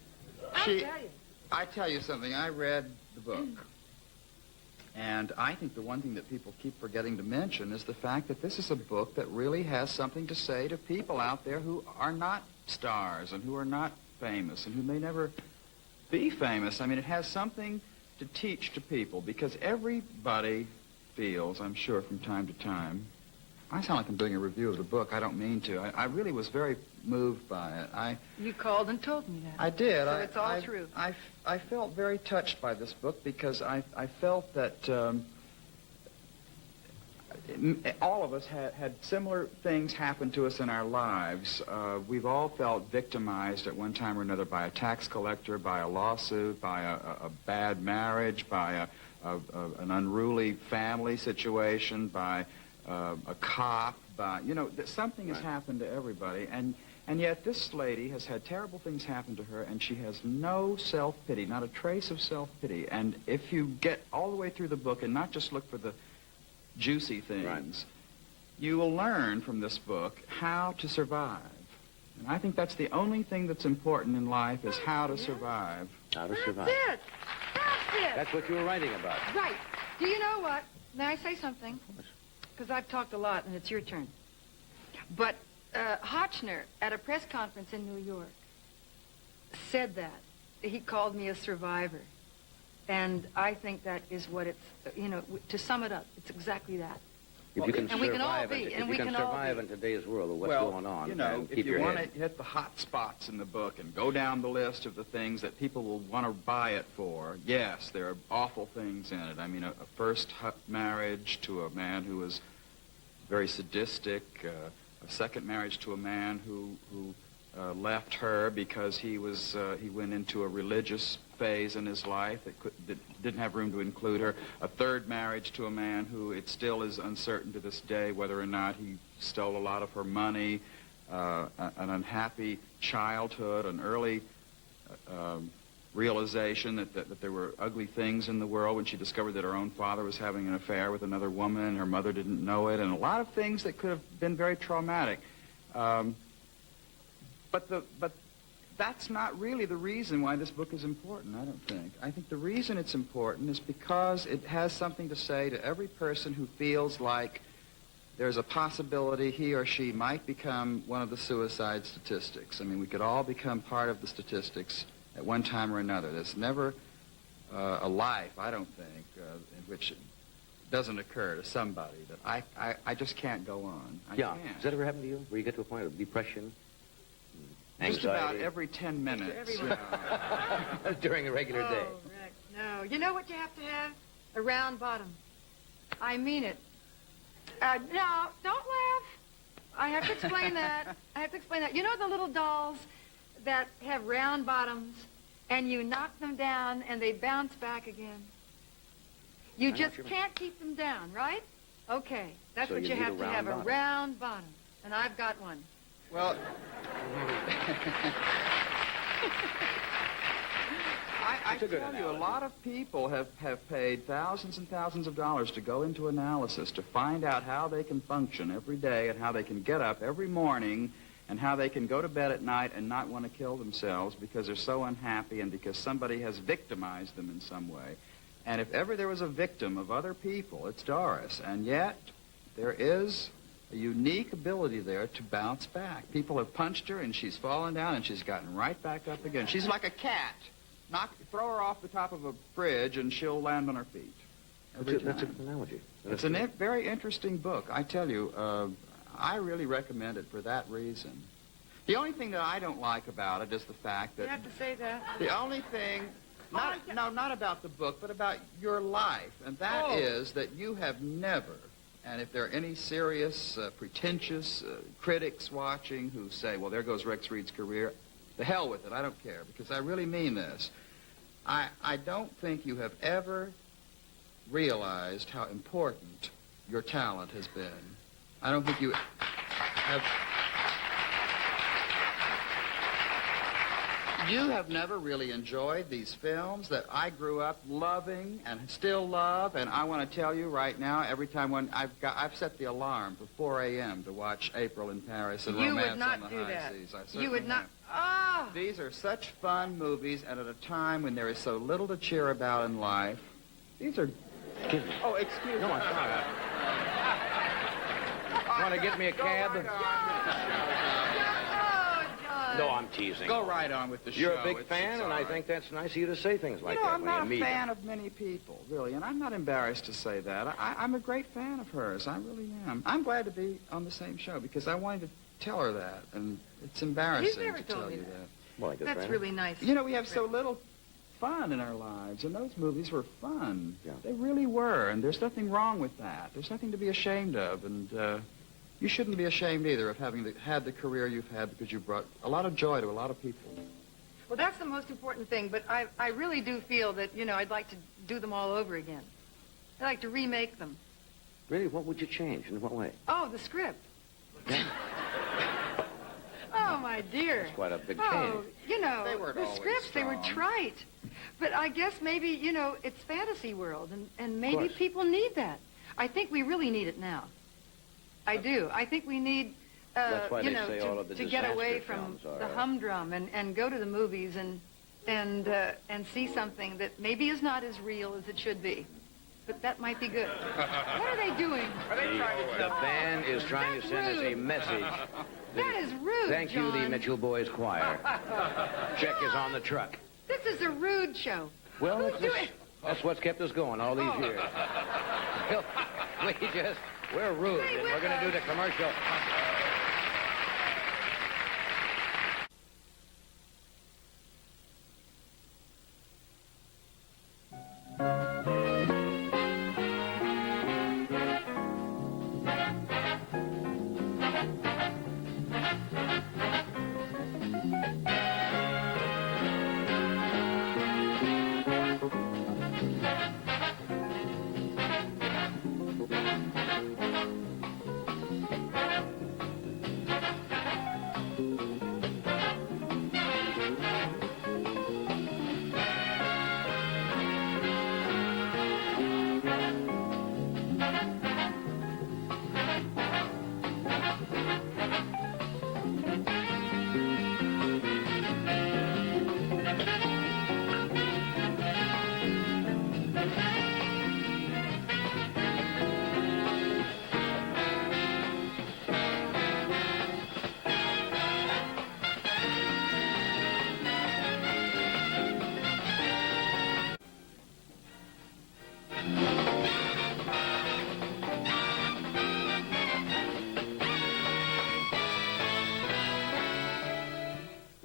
I tell you. I tell you something. I read the book. And I think the one thing that people keep forgetting to mention is the fact that this is a book that really has something to say to people out there who are not stars and who are not famous and who may never be famous. I mean, it has something to teach to people because everybody feels, I'm sure, from time to time. I sound like I'm doing a review of the book. I don't mean to. I really was very moved by it. You called and told me that. I did. So it's all true. I felt very touched by this book because I felt that all of us had similar things happen to us in our lives. We've all felt victimized at one time or another by a tax collector, by a lawsuit, by a bad marriage, by an unruly family situation, by a cop, by, something has happened to everybody. And yet this lady has had terrible things happen to her, and she has no self-pity, not a trace of self-pity. And if you get all the way through the book and not just look for the juicy things, you will learn from this book how to survive. And I think that's the only thing that's important in life is how to survive. How to survive. That's it. That's it. That's what you were writing about. Right. Do you know what? May I say something? Because I've talked a lot, and it's your turn. But Hotchner, at a press conference in New York, said that. He called me a survivor. And I think that is what it's, to sum it up, it's exactly that. If you can and we can all survive, be, if and you we can can all survive be. in today's world of what's going on, and if keep you your want head. to hit the hot spots in the book and go down the list of the things that people will want to buy it for, yes, there are awful things in it. I mean, a first marriage to a man who was very sadistic, a second marriage to a man who left her because he went into a religious phase in his life that didn't have room to include her. A third marriage to a man who it still is uncertain to this day whether or not he stole a lot of her money. An unhappy childhood, an early realization that there were ugly things in the world when she discovered that her own father was having an affair with another woman and her mother didn't know it, and a lot of things that could have been very traumatic. But that's not really the reason why this book is important, I don't think. I think the reason it's important is because it has something to say to every person who feels like there's a possibility he or she might become one of the suicide statistics. I mean, we could all become part of the statistics at one time or another. There's never a life, I don't think, in which it doesn't occur to somebody that I just can't go on. I Yeah. can't. Does that ever happen to you, where you get to a point of depression? Just about Anxiety? every 10 minutes. everyone. During a regular day. Oh, Rex, no. You know what you have to have? A round bottom. I mean it. No, don't laugh. I have to explain that. You know the little dolls that have round bottoms, and you knock them down, and they bounce back again? You I know just what you can't keep them down, right? Okay. That's So what you you need have a to round have, bottom. a round bottom. And I've got one. Well, I It's a good tell you, a analogy. lot of people have paid thousands and thousands of dollars to go into analysis to find out how they can function every day and how they can get up every morning and how they can go to bed at night and not want to kill themselves because they're so unhappy and because somebody has victimized them in some way. And if ever there was a victim of other people, it's Doris. And yet, there is a unique ability there to bounce back. People have punched her, and she's fallen down, and she's gotten right back up again. She's like a cat. Throw her off the top of a fridge, and she'll land on her feet. That's a good analogy. It's a very interesting book. I tell you, I really recommend it for that reason. The only thing that I don't like about it is the fact that... You have to say that. The only thing... not about the book, but about your life. And that is that you have never... And if there are any serious, pretentious critics watching who say, well, there goes Rex Reed's career, the hell with it, I don't care, because I really mean this. I don't think you have ever realized how important your talent has been. I don't think you have... You have never really enjoyed these films that I grew up loving and still love, and I want to tell you right now, every time I've set the alarm for 4 a.m. to watch April in Paris and You Romance would not on the do High that. Seas. I certainly You would not. have. Ah! These are such fun movies, and at a time when there is so little to cheer about in life. These are... Oh, excuse me. No, I'm sorry. Want to get me a cab? Go right on with the show, Oh, John. No, I'm teasing. John. Go right on with the show. You're a big It's fan, and all I right. think that's nice of you to say things like You know, that I'm when not you a meet fan them. of many people, really, and I'm not embarrassed to say that. I'm a great fan of hers. I really am. I'm glad to be on the same show because I wanted to tell her that, and it's embarrassing never to told tell me you that. that. Well, I guess That's right. really nice. You know, we have so little fun in our lives, and those movies were fun. Yeah. They really were, and there's nothing wrong with that. There's nothing to be ashamed of, and you shouldn't be ashamed either of having had the career you've had because you brought a lot of joy to a lot of people. Well, that's the most important thing, but I really do feel that, I'd like to do them all over again. I'd like to remake them. Really, what would you change? In what way? Oh, the script. Oh, my dear. That's quite a big Oh, change. They weren't the always scripts, they were strong. trite. But I guess maybe, it's fantasy world, and maybe course. people need that. I think we really need it now. I do. I think we need, That's why they say all of the to get away disaster from films are, the humdrum and go to the movies and see something that maybe is not as real as it should be. But that might be good. What are they doing? The band is trying to send us a message. That is rude, Thank you, the John. Mitchell Boys Choir. Check is on the truck. This is a rude show. Well, Who's it's doing- that's what's kept us going all these years. We're rude, Stay and with we're going to do us. the commercial.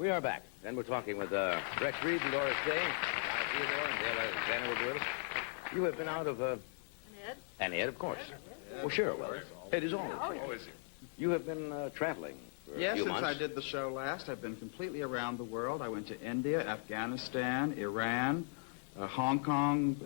We are back. Then we're talking with Rex Reed and Doris Day. Theodore and Dale Alexander will be with us. You have been out of... And Ed? And Ed, of course. Well, sure. Well, Ed is always. Always. You have been traveling for a Yes, few since months. I did the show last, I've been completely around the world. I went to India, Afghanistan, Iran, Hong Kong.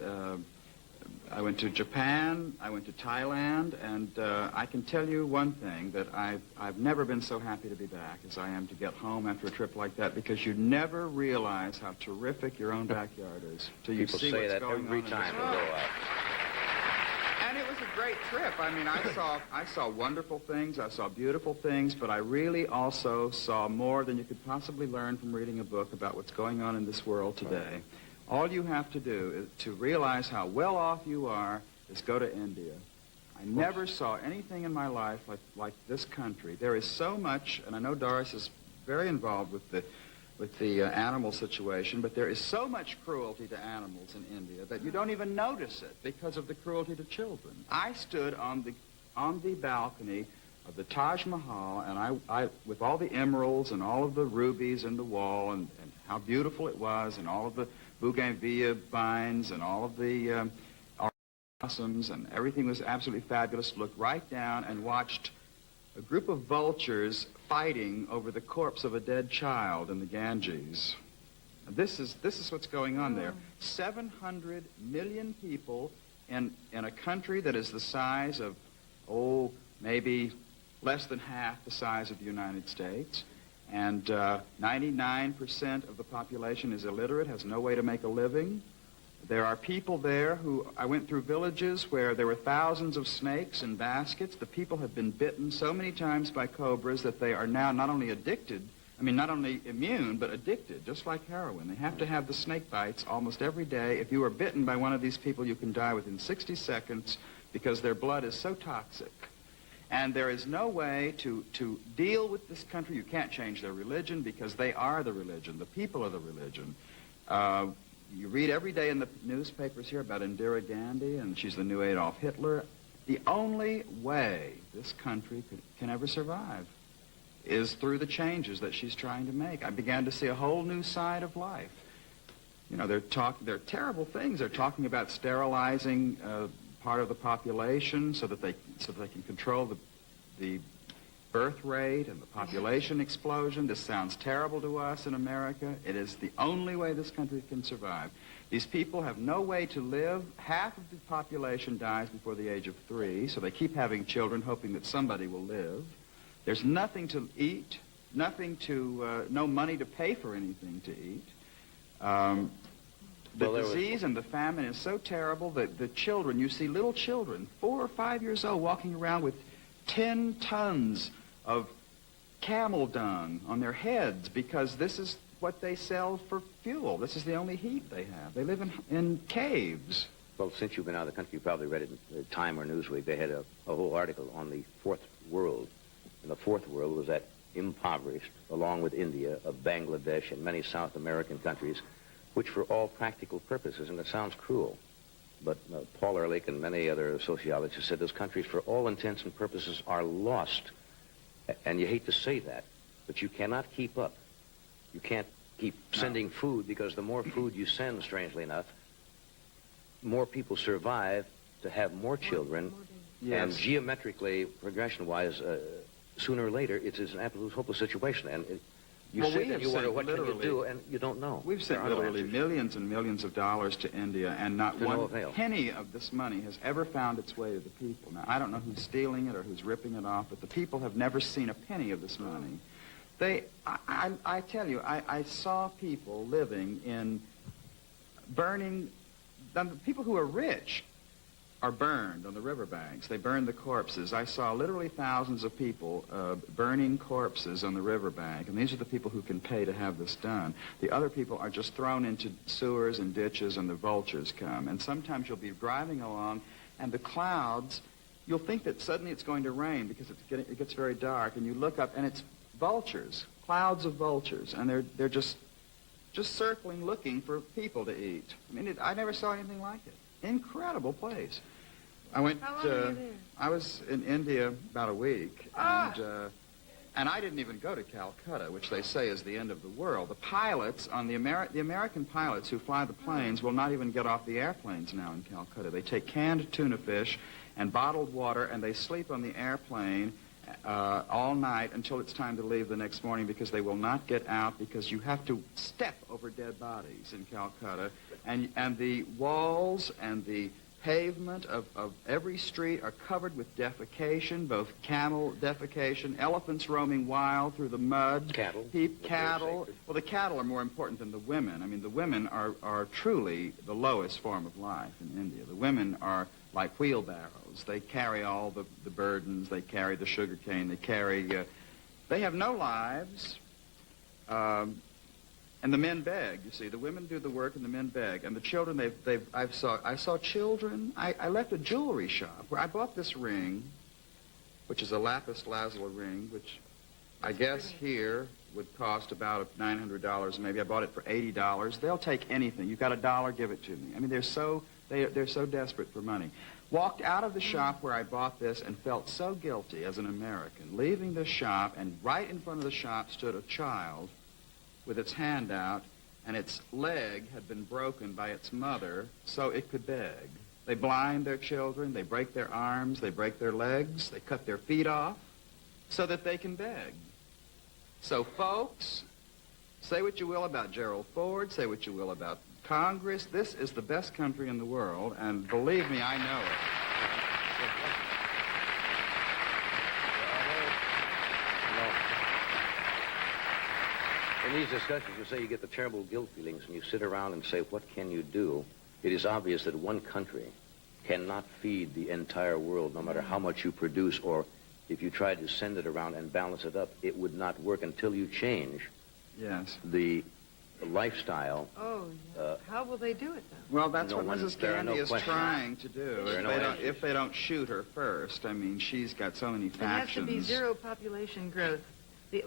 I went to Japan. I went to Thailand. And I can tell you one thing, that I've never been so happy to be back as I am to get home after a trip like that, because you never realize how terrific your own backyard is till you People see say what's that going every on in time this we world. go out. And it was a great trip. I mean, I saw wonderful things. I saw beautiful things, but I really also saw more than you could possibly learn from reading a book about what's going on in this world today. All you have to do is to realize how well off you are is go to India. I never saw anything in my life like this country. There is so much, and I know Doris is very involved with the animal situation, but there is so much cruelty to animals in India that you don't even notice it because of the cruelty to children. I stood on the balcony of the Taj Mahal, and I with all the emeralds and all of the rubies in the wall, and how beautiful it was, and all of the bougainvillea vines and all of the blossoms, and everything was absolutely fabulous. Looked right down and watched a group of vultures fighting over the corpse of a dead child in the Ganges. This is what's going on there. 700 million people in a country that is the size of, maybe less than half the size of the United States. And 99% of the population is illiterate, has no way to make a living. There are people there who, I went through villages where there were thousands of snakes in baskets. The people have been bitten so many times by cobras that they are now not only addicted, not only immune, but addicted, just like heroin. They have to have the snake bites almost every day. If you are bitten by one of these people, you can die within 60 seconds because their blood is so toxic. And there is no way to deal with this country. You can't change their religion because they are the religion. The people are the religion. You read every day in the newspapers here about Indira Gandhi, and she's the new Adolf Hitler. The only way this country can ever survive is through the changes that she's trying to make. I began to see a whole new side of life. You know, they're terrible things. They're talking about sterilizing part of the population so that they can control the birth rate and the population explosion. This sounds terrible to us in America. It is the only way this country can survive. These people have no way to live. Half of the population dies before the age of 3, so they keep having children hoping that somebody will live. There's nothing to eat, no money to pay for anything to eat. The disease and the famine is so terrible that the children, you see little children, 4 or 5 years old, walking around with 10 tons of camel dung on their heads because this is what they sell for fuel. This is the only heat they have. They live in caves. Well, since you've been out of the country, you probably read it in Time or Newsweek. They had a whole article on the Fourth World. And the Fourth World was that impoverished, along with India, of Bangladesh and many South American countries, which for all practical purposes, and it sounds cruel, but Paul Ehrlich and many other sociologists said those countries, for all intents and purposes, are lost. And you hate to say that, but you cannot keep up. You can't keep sending food, because the more food you send, strangely enough, more people survive to have more children. Yes. And geometrically, progression-wise, sooner or later, it's an absolute hopeless situation. And you sit and you wonder, what can you do, and you don't know. We've sent literally millions and millions of dollars to India, and not one penny of this money has ever found its way to the people. Now, I don't know who's stealing it or who's ripping it off, but the people have never seen a penny of this money. I tell you, I saw people living in burning, the people who are rich are burned on the riverbanks. They burn the corpses. I saw literally thousands of people burning corpses on the riverbank, and these are the people who can pay to have this done. The other people are just thrown into sewers and ditches, and the vultures come. And sometimes you'll be driving along, and the clouds, you'll think that suddenly it's going to rain because it gets very dark, and you look up, and it's vultures, clouds of vultures, and they're just circling, looking for people to eat. I mean, I never saw anything like it. Incredible place. I went. How long were you there? I was in India about a week, and And I didn't even go to Calcutta, which they say is the end of the world. The pilots on the American pilots who fly the planes will not even get off the airplanes now in Calcutta. They take canned tuna fish and bottled water, and they sleep on the airplane all night until it's time to leave the next morning, because they will not get out, because you have to step over dead bodies in Calcutta. And the walls and the pavement of every street are covered with defecation, both camel defecation, elephants roaming wild through the mud. Cattle. Cattle. Well, the cattle are more important than the women. I mean, the women are truly the lowest form of life in India. The women are like wheelbarrows. They carry all the burdens. They carry the sugar cane. They carry... they have no lives. And the men beg, you see. The women do the work and the men beg. And the children, I saw children. I left a jewelry shop where I bought this ring, which is a lapis lazuli ring, which I guess here would cost about $900 maybe. I bought it for $80. They'll take anything. You've got $1, give it to me. I mean, they're so desperate for money. Walked out of the shop where I bought this and felt so guilty as an American, leaving the shop, and right in front of the shop stood a child with its hand out, and its leg had been broken by its mother so it could beg. They blind their children, they break their arms, they break their legs, they cut their feet off so that they can beg. So, folks, say what you will about Gerald Ford, say what you will about Congress, this is the best country in the world, and believe me, I know it. In these discussions, you say you get the terrible guilt feelings, and you sit around and say, what can you do? It is obvious that one country cannot feed the entire world, no matter how much you produce, or if you tried to send it around and balance it up, it would not work until you change the lifestyle. Oh, how will they do it, then? Well, that's what Mrs. Gandhi is trying to do. If they don't shoot her first. I mean, she's got so many factions. It has to be zero population growth.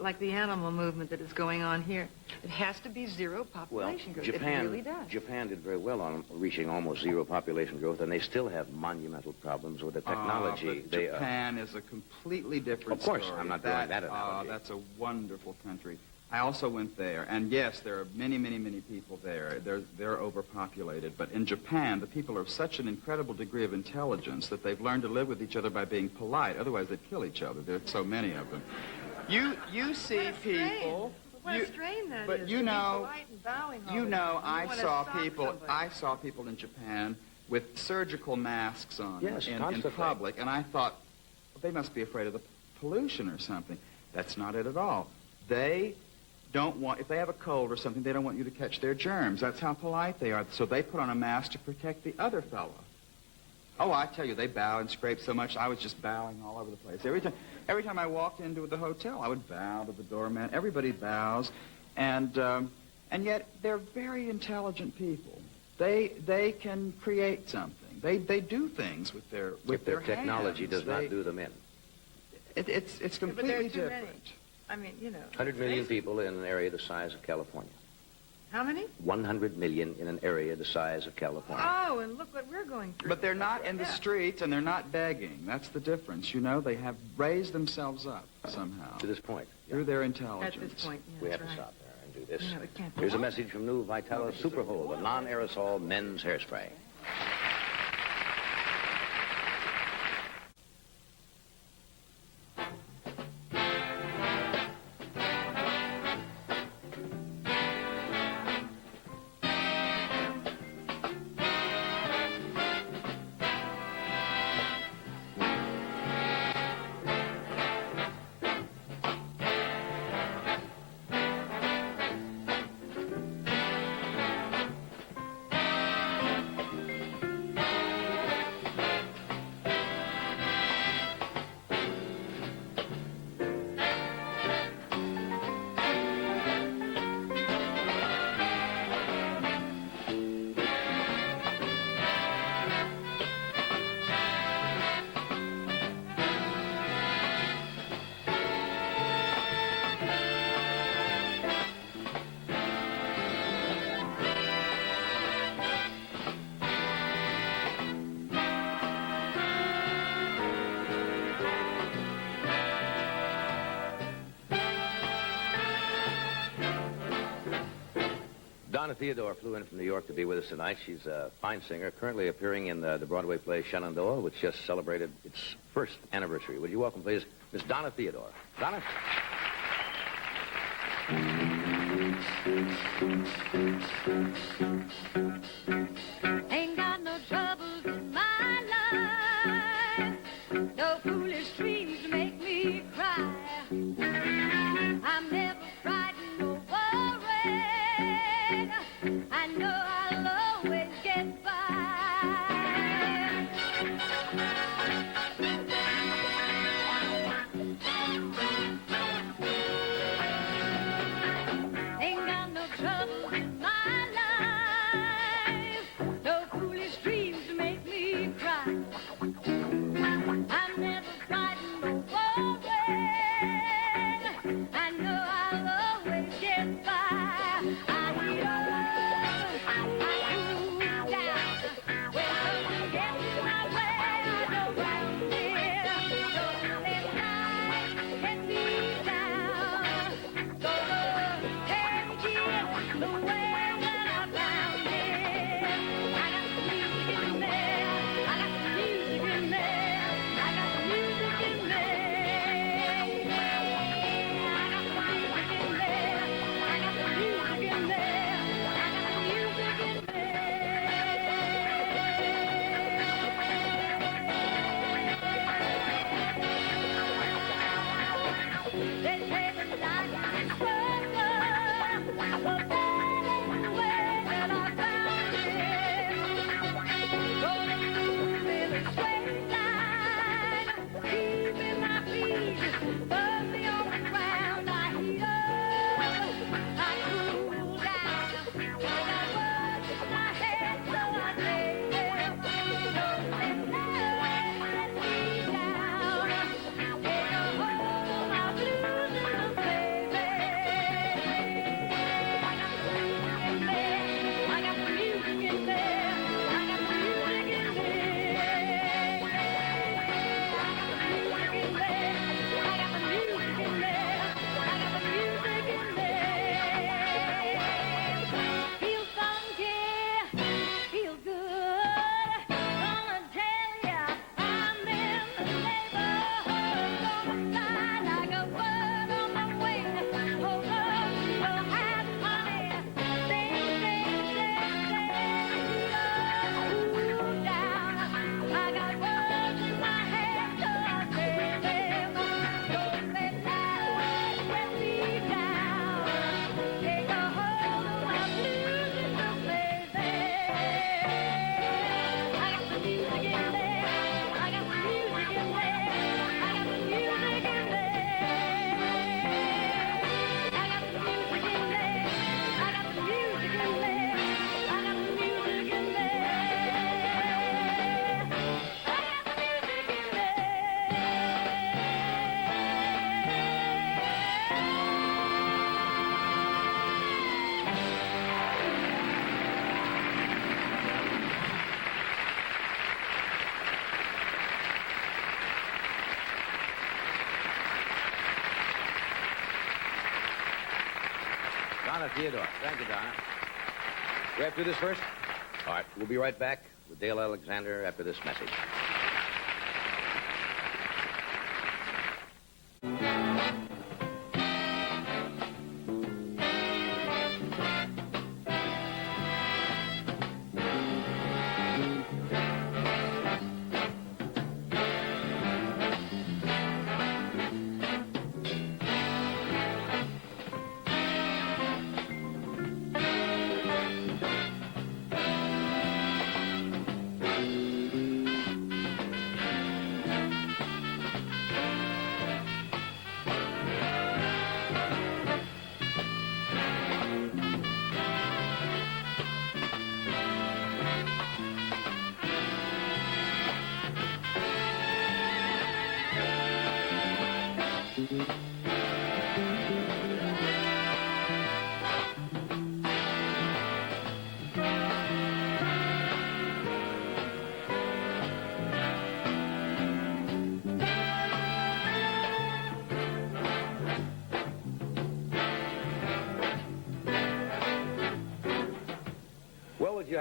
Like the animal movement that is going on here. It has to be zero population growth. Japan, it really does. Japan did very well on reaching almost zero population growth, and they still have monumental problems with the technology. But Japan is a completely different story. Of course, I'm not doing that analogy. That's a wonderful country. I also went there, and yes, there are many, many, many people there. They're overpopulated. But in Japan, the people are of such an incredible degree of intelligence that they've learned to live with each other by being polite. Otherwise, they'd kill each other. There are so many of them. You see people. What a strain that but is. you know, I saw somebody. people in Japan with surgical masks on in public, and I thought, they must be afraid of the pollution or something. That's not it at all. They don't want, if they have a cold or something, they don't want you to catch their germs. That's how polite they are. So they put on a mask to protect the other fellow. Oh, I tell you, they bow and scrape so much, I was just bowing all over the place. Every time I walked into the hotel, I would bow to the doorman. Everybody bows, and yet they're very intelligent people. They can create something. They do things with their technology hands. does not do them in. It's completely different. Many. I mean, 100 million people in an area the size of California. How many? 100 million in an area the size of California. Oh, and look what we're going through. But they're not in the streets, and they're not begging. That's the difference. They have raised themselves up somehow. To this point. Through their intelligence. At this point, We have to stop there and do this. It can't be Here's a done. message from new Vitalis Superhold, a non-aerosol men's hairspray. Donna Theodore flew in from New York to be with us tonight. She's a fine singer, currently appearing in the Broadway play Shenandoah, which just celebrated its first anniversary. Would you welcome, please, Miss Donna Theodore. Donna? Ain't got no troubles in my life. No foolish dreams make me cry. I'm never frightened or worried. I know I'll always get by. Ain't got no troubles in my life. No foolish dreams make me cry. I'm never frightened or worried. I know I'll always get by. I heat up, I cool down. When something gets in my way, I go round it. Don't let life get me down. Gonna take it the way that I found it. I got the music in there. I got the music in there. I got the music in there. I got the music in there. I got the music in there. They say that life is forever, but that ain't the way that I found it. Gonna move in a straight line, keeping my feet firmly on the ground. I heat up, I cool down. I got words in my head, so I say them. Don't let life get me down. Take a hold of my blues and baby. I got the music in there. I got the music in there. I got the music in there. I got the music in there. I got the music in there. I got the music in there. Feel funky, feel good. Gonna tell ya, I'm in the neighborhood. Gonna fly like a bird on the wing. Hold up your hat, honey. Sing, sing, sing, sing. Cool down. I got words in my head, so I say them. Don't let life get me down. Take a hold of my blues and baby. I got the music in there. I got the music in there. I got the music in there. I got the music in there. I got the music in there. I got the music in Donna Theodore. Thank you, Donna. Do we have to do this first? All right, we'll be right back with Dale Alexander after this message.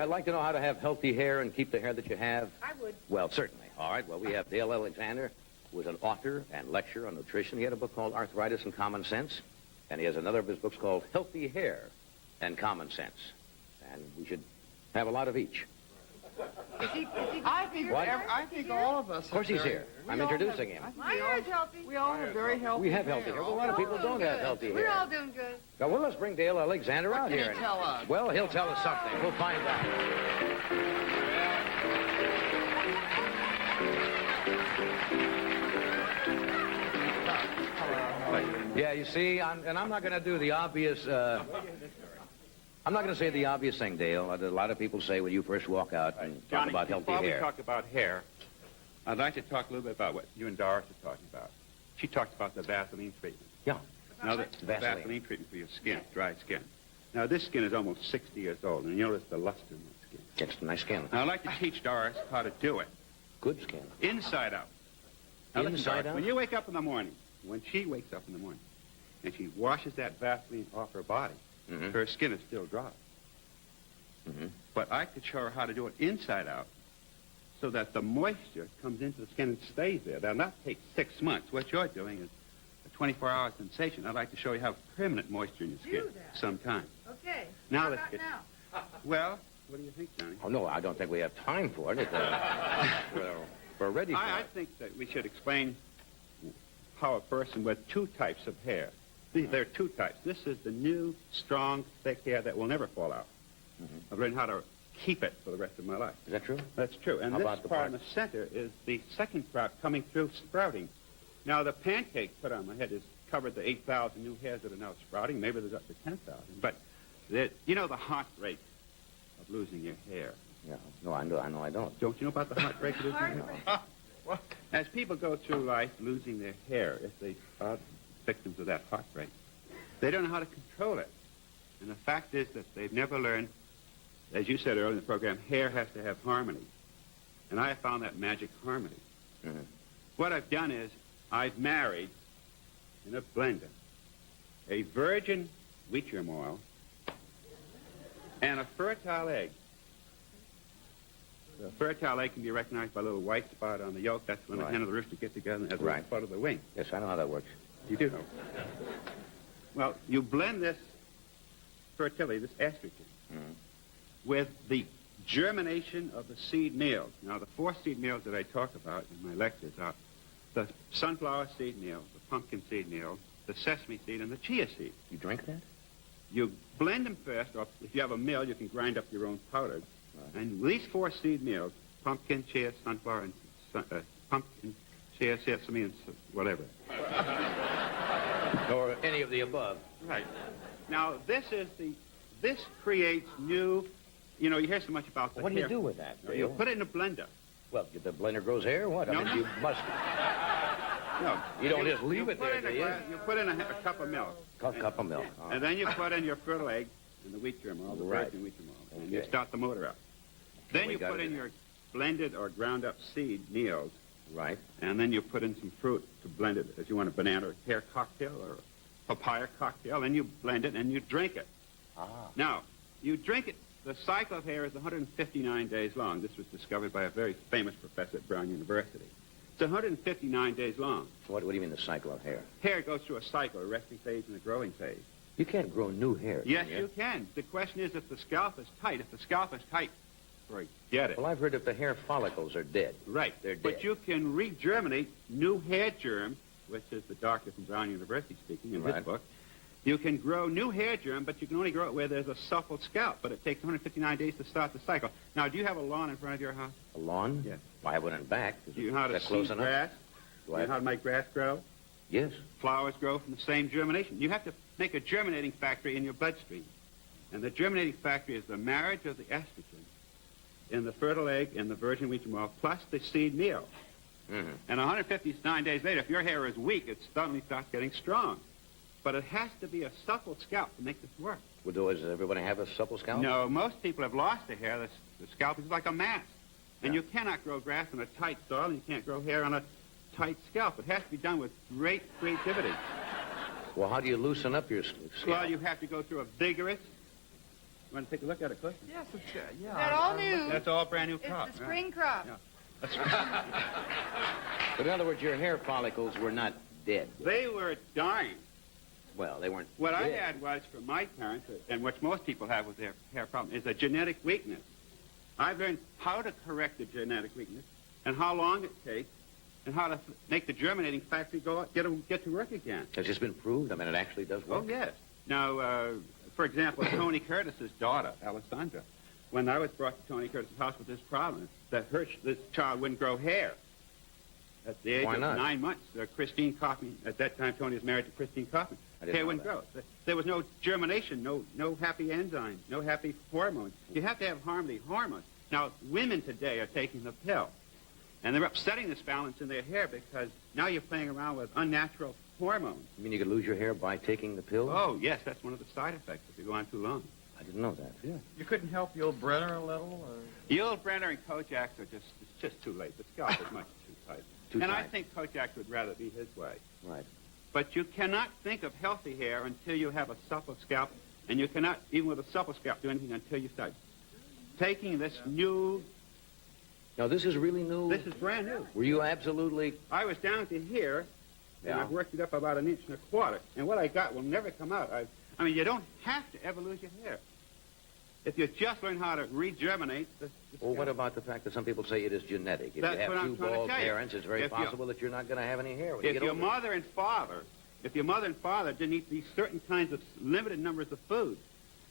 I'd like to know how to have healthy hair and keep the hair that you have. I would. Well, certainly. All right, well, we have Dale Alexander, who is an author and lecturer on nutrition. He had a book called Arthritis and Common Sense, and he has another of his books called Healthy Hair and Common Sense. And we should have a lot of each. I think all of us. Of course he's here. I'm introducing him. My hair is healthy. We all have very healthy. We have healthy hair. Well, a lot of people don't have healthy hair. We're all doing good. Now, well, let's bring Dale Alexander out can here. he tell us? Well, he'll tell us something. We'll find out. Yeah, you see, I'm not going to do the obvious. I'm not going to say the obvious thing, Dale. A lot of people say when you first walk out and talk about healthy before hair. we talk about hair, I'd like to talk a little bit about what you and Doris are talking about. She talked about the Vaseline treatment. Yeah. Now, the Vaseline. Vaseline treatment for your skin, dry skin. Now, this skin is almost 60 years old, and you notice the luster in that skin. It's nice skin. Now, I'd like to teach Doris how to do it. Good skin. Inside out. Now, listen, Inside Doris, out? when you wake up in the morning, when she wakes up in the morning, and she washes that Vaseline off her body, her skin is still dry. But I could show her how to do it inside out so that the moisture comes into the skin and stays there. That'll not take 6 months. What you're doing is a 24-hour sensation. I'd like to show you how permanent moisture in your skin sometime. Okay. Now let's get... Well, what do you think, Johnny? Oh, no, I don't think we have time for it. We're ready for I it. think that we should explain how a person with two types of hair. There are two types. This is the new, strong, thick hair that will never fall out. I've learned how to keep it for the rest of my life. Is that true? That's true. And How this about the part in the center is the second crop coming through sprouting. Now, the pancake put on my head has covered the 8,000 new hairs that are now sprouting. Maybe there's up to 10,000. But you know the heart rate of losing your hair. Yeah. No, I know I don't. Don't you know about the heart rate of losing your hair? As people go through life losing their hair, if they are victims of that heart rate, they don't know how to control it. And the fact is that they've never learned, as you said earlier in the program, hair has to have harmony. And I have found that magic harmony. What I've done is I've married, in a blender, a virgin wheat germ oil and a fertile egg. The fertile egg can be recognized by a little white spot on the yolk. That's when the hen and the rooster get together and has a little spot of the wing. Yes, I know how that works. You do know. Well, you blend this fertility, this estrogen, with the germination of the seed meals. Now, the 4 seed meals that I talk about in my lectures are the sunflower seed meal, the pumpkin seed meal, the sesame seed, and the chia seed. You drink that? You blend them first, or if you have a mill, you can grind up your own powder. And these 4 seed meals, pumpkin, chia, sunflower, and pumpkin, chia, sesame, and whatever. Or any of the above. Right. Now, this creates new, you know, you hear so much about the What do hair. you do with that, Dale? You put it in a blender. Well, the blender grows hair or what? No, I mean, no. you must... No. You don't just leave it there, do you? You put in a cup of milk. Cup of milk. And then you put in your fertile egg and the wheat germ oil, the Right. virgin wheat germ oil, and you Okay. start the motor up. Then we you got put it in in your blended or ground up seed meals. Right. And then you put in some fruit to blend it. If you want a banana or pear cocktail or a papaya cocktail, then you blend it and you drink it. Now, you drink it. The cycle of hair is 159 days long. This was discovered by a very famous professor at Brown University. It's 159 days long. What do you mean the cycle of hair? Hair goes through a cycle, a resting phase and a growing phase. You can't grow new hair. Yes, can you can. The question is if the scalp is tight. If the scalp is tight, forget it. Well, I've heard if the hair follicles are dead. Right. They're dead. But you can regerminate new hair germ, which is the doctor from Brown University speaking in his book. You can grow new hair germ, but you can only grow it where there's a supple scalp. But it takes 159 days to start the cycle. Now, do you have a lawn in front of your house? A lawn? Yes. Well, I have one in back. Do you know how to Is that close seed enough? grass? Do Do you know how to make grass grow? Yes. Flowers grow from the same germination. You have to make a germinating factory in your bloodstream. And the germinating factory is the marriage of the estrogen in the fertile egg and the virgin wheat germ oil plus the seed meal. And 159 days later, if your hair is weak, it suddenly starts getting strong. But it has to be a supple scalp to make this work. Well, does everybody have a supple scalp? No, most people have lost their hair. The scalp is like a mass. And you cannot grow grass on a tight soil, and you can't grow hair on a tight scalp. It has to be done with great creativity. Well, how do you loosen up your scalp? Well, you have to go through a vigorous You want to take a look at it, Cliff? Yes, it's, yeah. That all new. That's all brand new It's crop. the spring crop. Yeah. That's But in other words, your hair follicles were not dead. They were dying. Well, they weren't What I dead. had was, from my parents, and what most people have with their hair problem, is a genetic weakness. I've learned how to correct the genetic weakness, and how long it takes, and how to make the germinating factory get to work again. Has this been proved? I mean, it actually does work. Oh, yes. Now, for example, Tony Curtis's daughter, Alessandra, when I was brought to Tony Curtis's house with this problem, that this child wouldn't grow hair. At the age Why of not? 9 months, Christine Kaufman, at that time Tony was married to Christine Kaufman, I didn't hair know wouldn't that. grow. There was no germination, no happy enzymes, no happy hormones. You have to have harmony hormones. Now, women today are taking the pill, and they're upsetting this balance in their hair because now you're playing around with unnatural hormones. You mean you could lose your hair by taking the pill? Oh, yes, that's one of the side effects if you go on too long. I didn't know that. Yeah. You couldn't help Yul Brenner a little? Or... Yul Brenner and Kojak are it's just too late. The scalp is much too tight. Too and I tight. think Kojak would rather be his way. Right. But you cannot think of healthy hair until you have a supple scalp, and you cannot, even with a supple scalp, do anything until you start taking this new... Now, this is really new? This is brand new. Were you absolutely... I was down to here, and Yeah. I've worked it up about 1.25 inches, and what I got will never come out. I mean, you don't have to ever lose your hair. If you just learn how to regerminate the Well, scalp. what about the fact that some people say it is genetic? If That's you have what I'm two trying to bald tell you. parents, it's very If you- possible that you're not going to have any hair when you If get your older. mother and father didn't eat these certain kinds of limited numbers of food,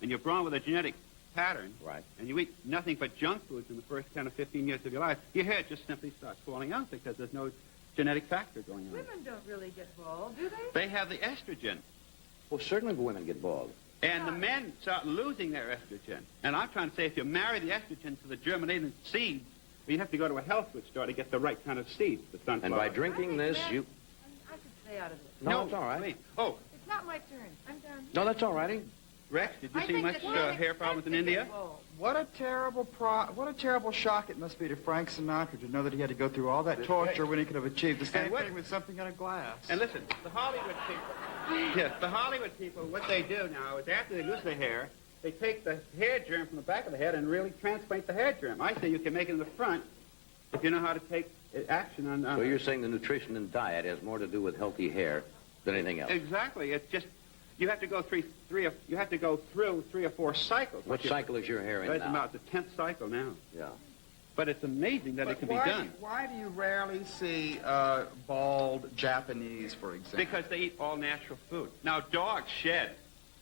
and you're born with a genetic pattern, Right. and you eat nothing but junk foods in the first 10 or 15 years of your life, your hair just simply starts falling out because there's no genetic factor going on. Women don't really get bald, do they? They have the estrogen, Well, certainly women get bald. and the men start losing their estrogen. And I'm trying to say, if you marry the estrogen to the germinating seeds, well, you have to go to a health food store to get the right kind of seeds, the sunflower. And by drinking this, you... I should stay out of this. No, it's all right. Wait. Oh, It's not my turn. I'm done. No, that's all righty. Rex, did you I see think much that women hair problems in expect to India? get bald. What a terrible shock it must be to Frank Sinatra to know that he had to go through all that torture when he could have achieved the same what- thing with something in a glass. And listen, the Hollywood people, yes, the Hollywood people, what they do now is after they lose their hair, they take the hair germ from the back of the head and really transplant the hair germ. I say you can make it in the front if you know how to take action on... So you're saying the nutrition and diet has more to do with healthy hair than anything else? Exactly. It's just, you have to go through 3 or 4 cycles. What cycle is your hair in It's now? about the 10th cycle now. Yeah. But it's amazing that it can be why, done. Why do you rarely see bald Japanese, for example? Because they eat all natural food. Now, dogs shed.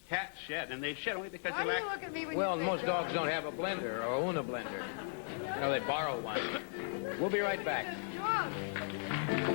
Cats shed. And they shed only because Why they do lack... you look at me when Well, you say most dogs don't have a blender or own a blender. No, they borrow one. We'll be right back. Dog.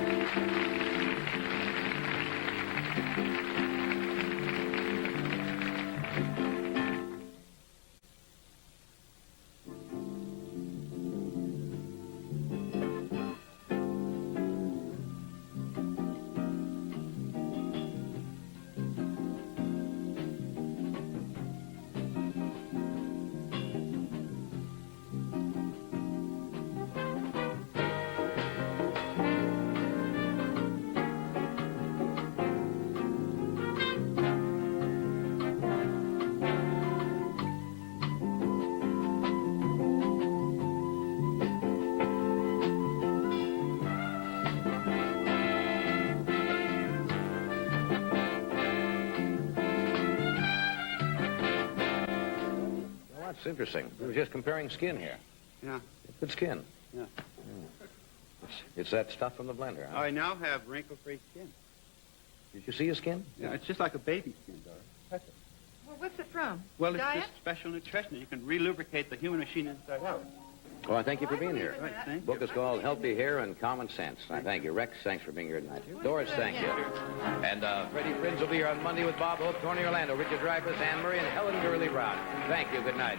Well, that's interesting. We were just comparing skin here. Yeah. Good skin. Yeah. It's that stuff from the blender, huh? I now have wrinkle-free skin. Did you see your skin? Yeah, it's just like a baby skin, Doris. Touch it. Well, what's it from? Well, it's Diet? just special nutrition. You can relubricate the human machine inside out. Well, I thank you for being here. Right, thank The book is called Healthy Hair and Common Sense. I thank you. Rex, thanks for being here tonight. Doris, thank you. And Freddie Prinz will be here on Monday with Bob Hope, Tony Orlando, Richard Dreyfuss, Anne Murray, and Helen Gurley Brown. Thank you. Good night.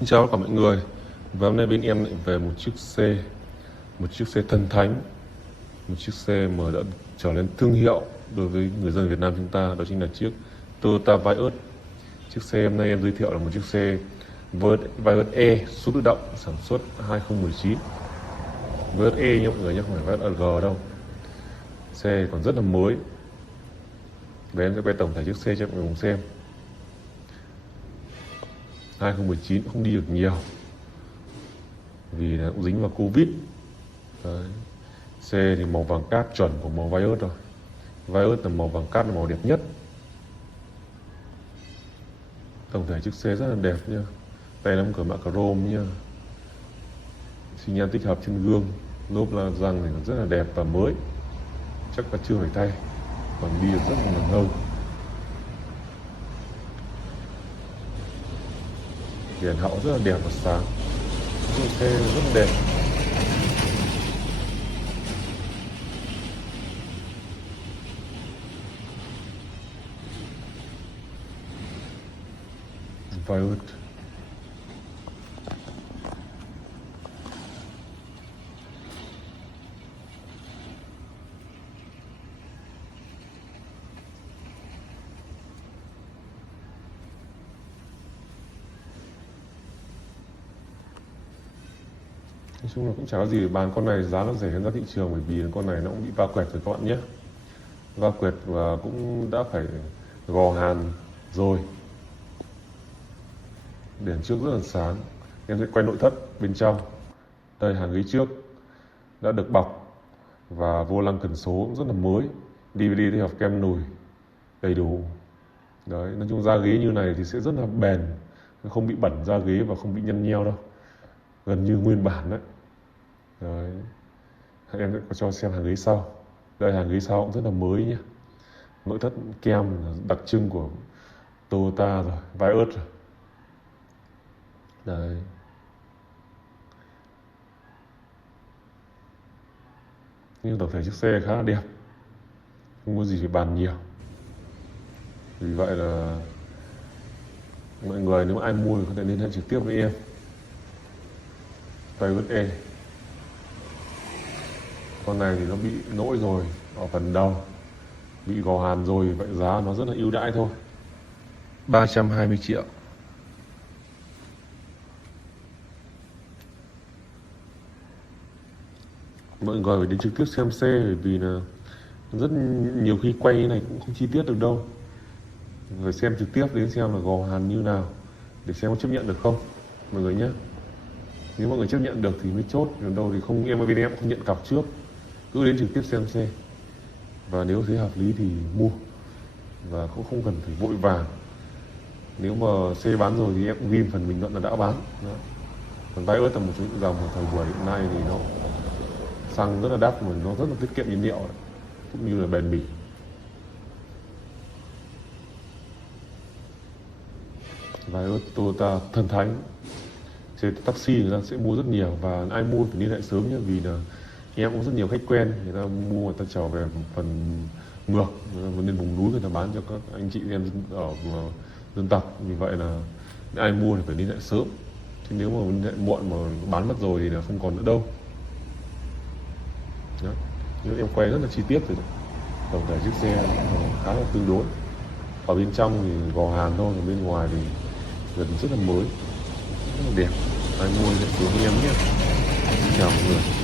Xin chào tất cả mọi người. Và hôm nay bên em lại về một chiếc xe thần thánh, một chiếc xe mà đã trở nên thương hiệu đối với người dân Việt Nam chúng ta, đó chính là chiếc Toyota Vios. Chiếc xe hôm nay em giới thiệu là một chiếc xe Vios E số tự động sản xuất 2019. Vios E nha mọi người nhé, không phải Vios AG đâu. Xe còn rất là mới. Và em sẽ quay tổng thể chiếc xe cho mọi người cùng xem. 2019 không đi được nhiều vì là cũng dính vào Covid. Đấy. Xe thì màu vàng cát chuẩn của màu Vios rồi. Vios là màu vàng cát là màu đẹp nhất. Tổng thể chiếc xe rất là đẹp nha. Tay nắm cửa mạ chrome nha. Xi nhan tích hợp trên gương, lốp la răng thì rất là đẹp và mới. Chắc là chưa phải thay, còn đi được rất là lâu. Đèn hậu rất là đẹp và sáng. Chiếc xe rất là đẹp. Vios. Nói chung là cũng chả có gì để bán. Con này giá nó rẻ hơn giá thị trường bởi vì con này nó cũng bị va quẹt rồi các bạn nhé. Va quẹt và cũng đã phải gò hàn rồi. Đèn trước rất là sáng. Em sẽ quay nội thất bên trong. Đây, hàng ghế trước đã được bọc và vô lăng cần số cũng rất là mới. DVD thì hợp kem nồi đầy đủ. Đấy, nói chung da ghế như này thì sẽ rất là bền, không bị bẩn da ghế và không bị nhăn nheo đâu, gần như nguyên bản đấy. Đấy, em sẽ cho xem hàng ghế sau. Đây, hàng ghế sau cũng rất là mới nhé. Nội thất kem đặc trưng của Toyota rồi, Vios rồi. Đấy. Nhưng tổng thể chiếc xe khá là đẹp, không có gì phải bàn nhiều. Vì vậy là mọi người nếu mà ai mua thì có thể liên hệ trực tiếp với em. Vios E. Con này thì nó bị lỗi rồi ở phần đầu, bị gò hàn rồi, vậy giá nó rất là ưu đãi thôi, 320 triệu. Mọi người phải đến trực tiếp xem xe bởi vì là rất nhiều khi quay như này cũng không chi tiết được đâu. Phải xem trực tiếp đến xem là gò hàn như nào để xem có chấp nhận được không mọi người nhé. Nếu mọi người chấp nhận được thì mới chốt, còn đâu thì không. Em ở bên em không nhận cọc trước, cứ đến trực tiếp xem xe và nếu thấy hợp lý thì mua, và cũng không cần phải vội vàng. Nếu mà xe bán rồi thì em cũng ghi phần bình luận là đã bán. Đó. Còn Vios là một trong những dòng mà thời buổi hiện nay thì nó xăng rất là đắt mà nó rất là tiết kiệm nhiên liệu cũng như là bền bỉ. Vios Toyota thần thánh. Xe taxi người ta sẽ mua rất nhiều và ai mua phải liên hệ sớm nhé, vì là em cũng rất nhiều khách quen người ta mua, người ta trở về phần ngược lên vùng núi người ta bán cho các anh chị em ở dân tộc. Vì vậy là ai mua thì phải liên hệ sớm, chứ nếu mà liên hệ muộn mà bán mất rồi thì là không còn nữa đâu. Đó. Nhưng em quay rất là chi tiết rồi. Tổng thể chiếc xe khá là tương đối. Ở bên trong thì gò hàn thôi, ở bên ngoài thì gần rất là mới, rất là đẹp. Ai mua thì xuống em nhé. Xin chào mọi người.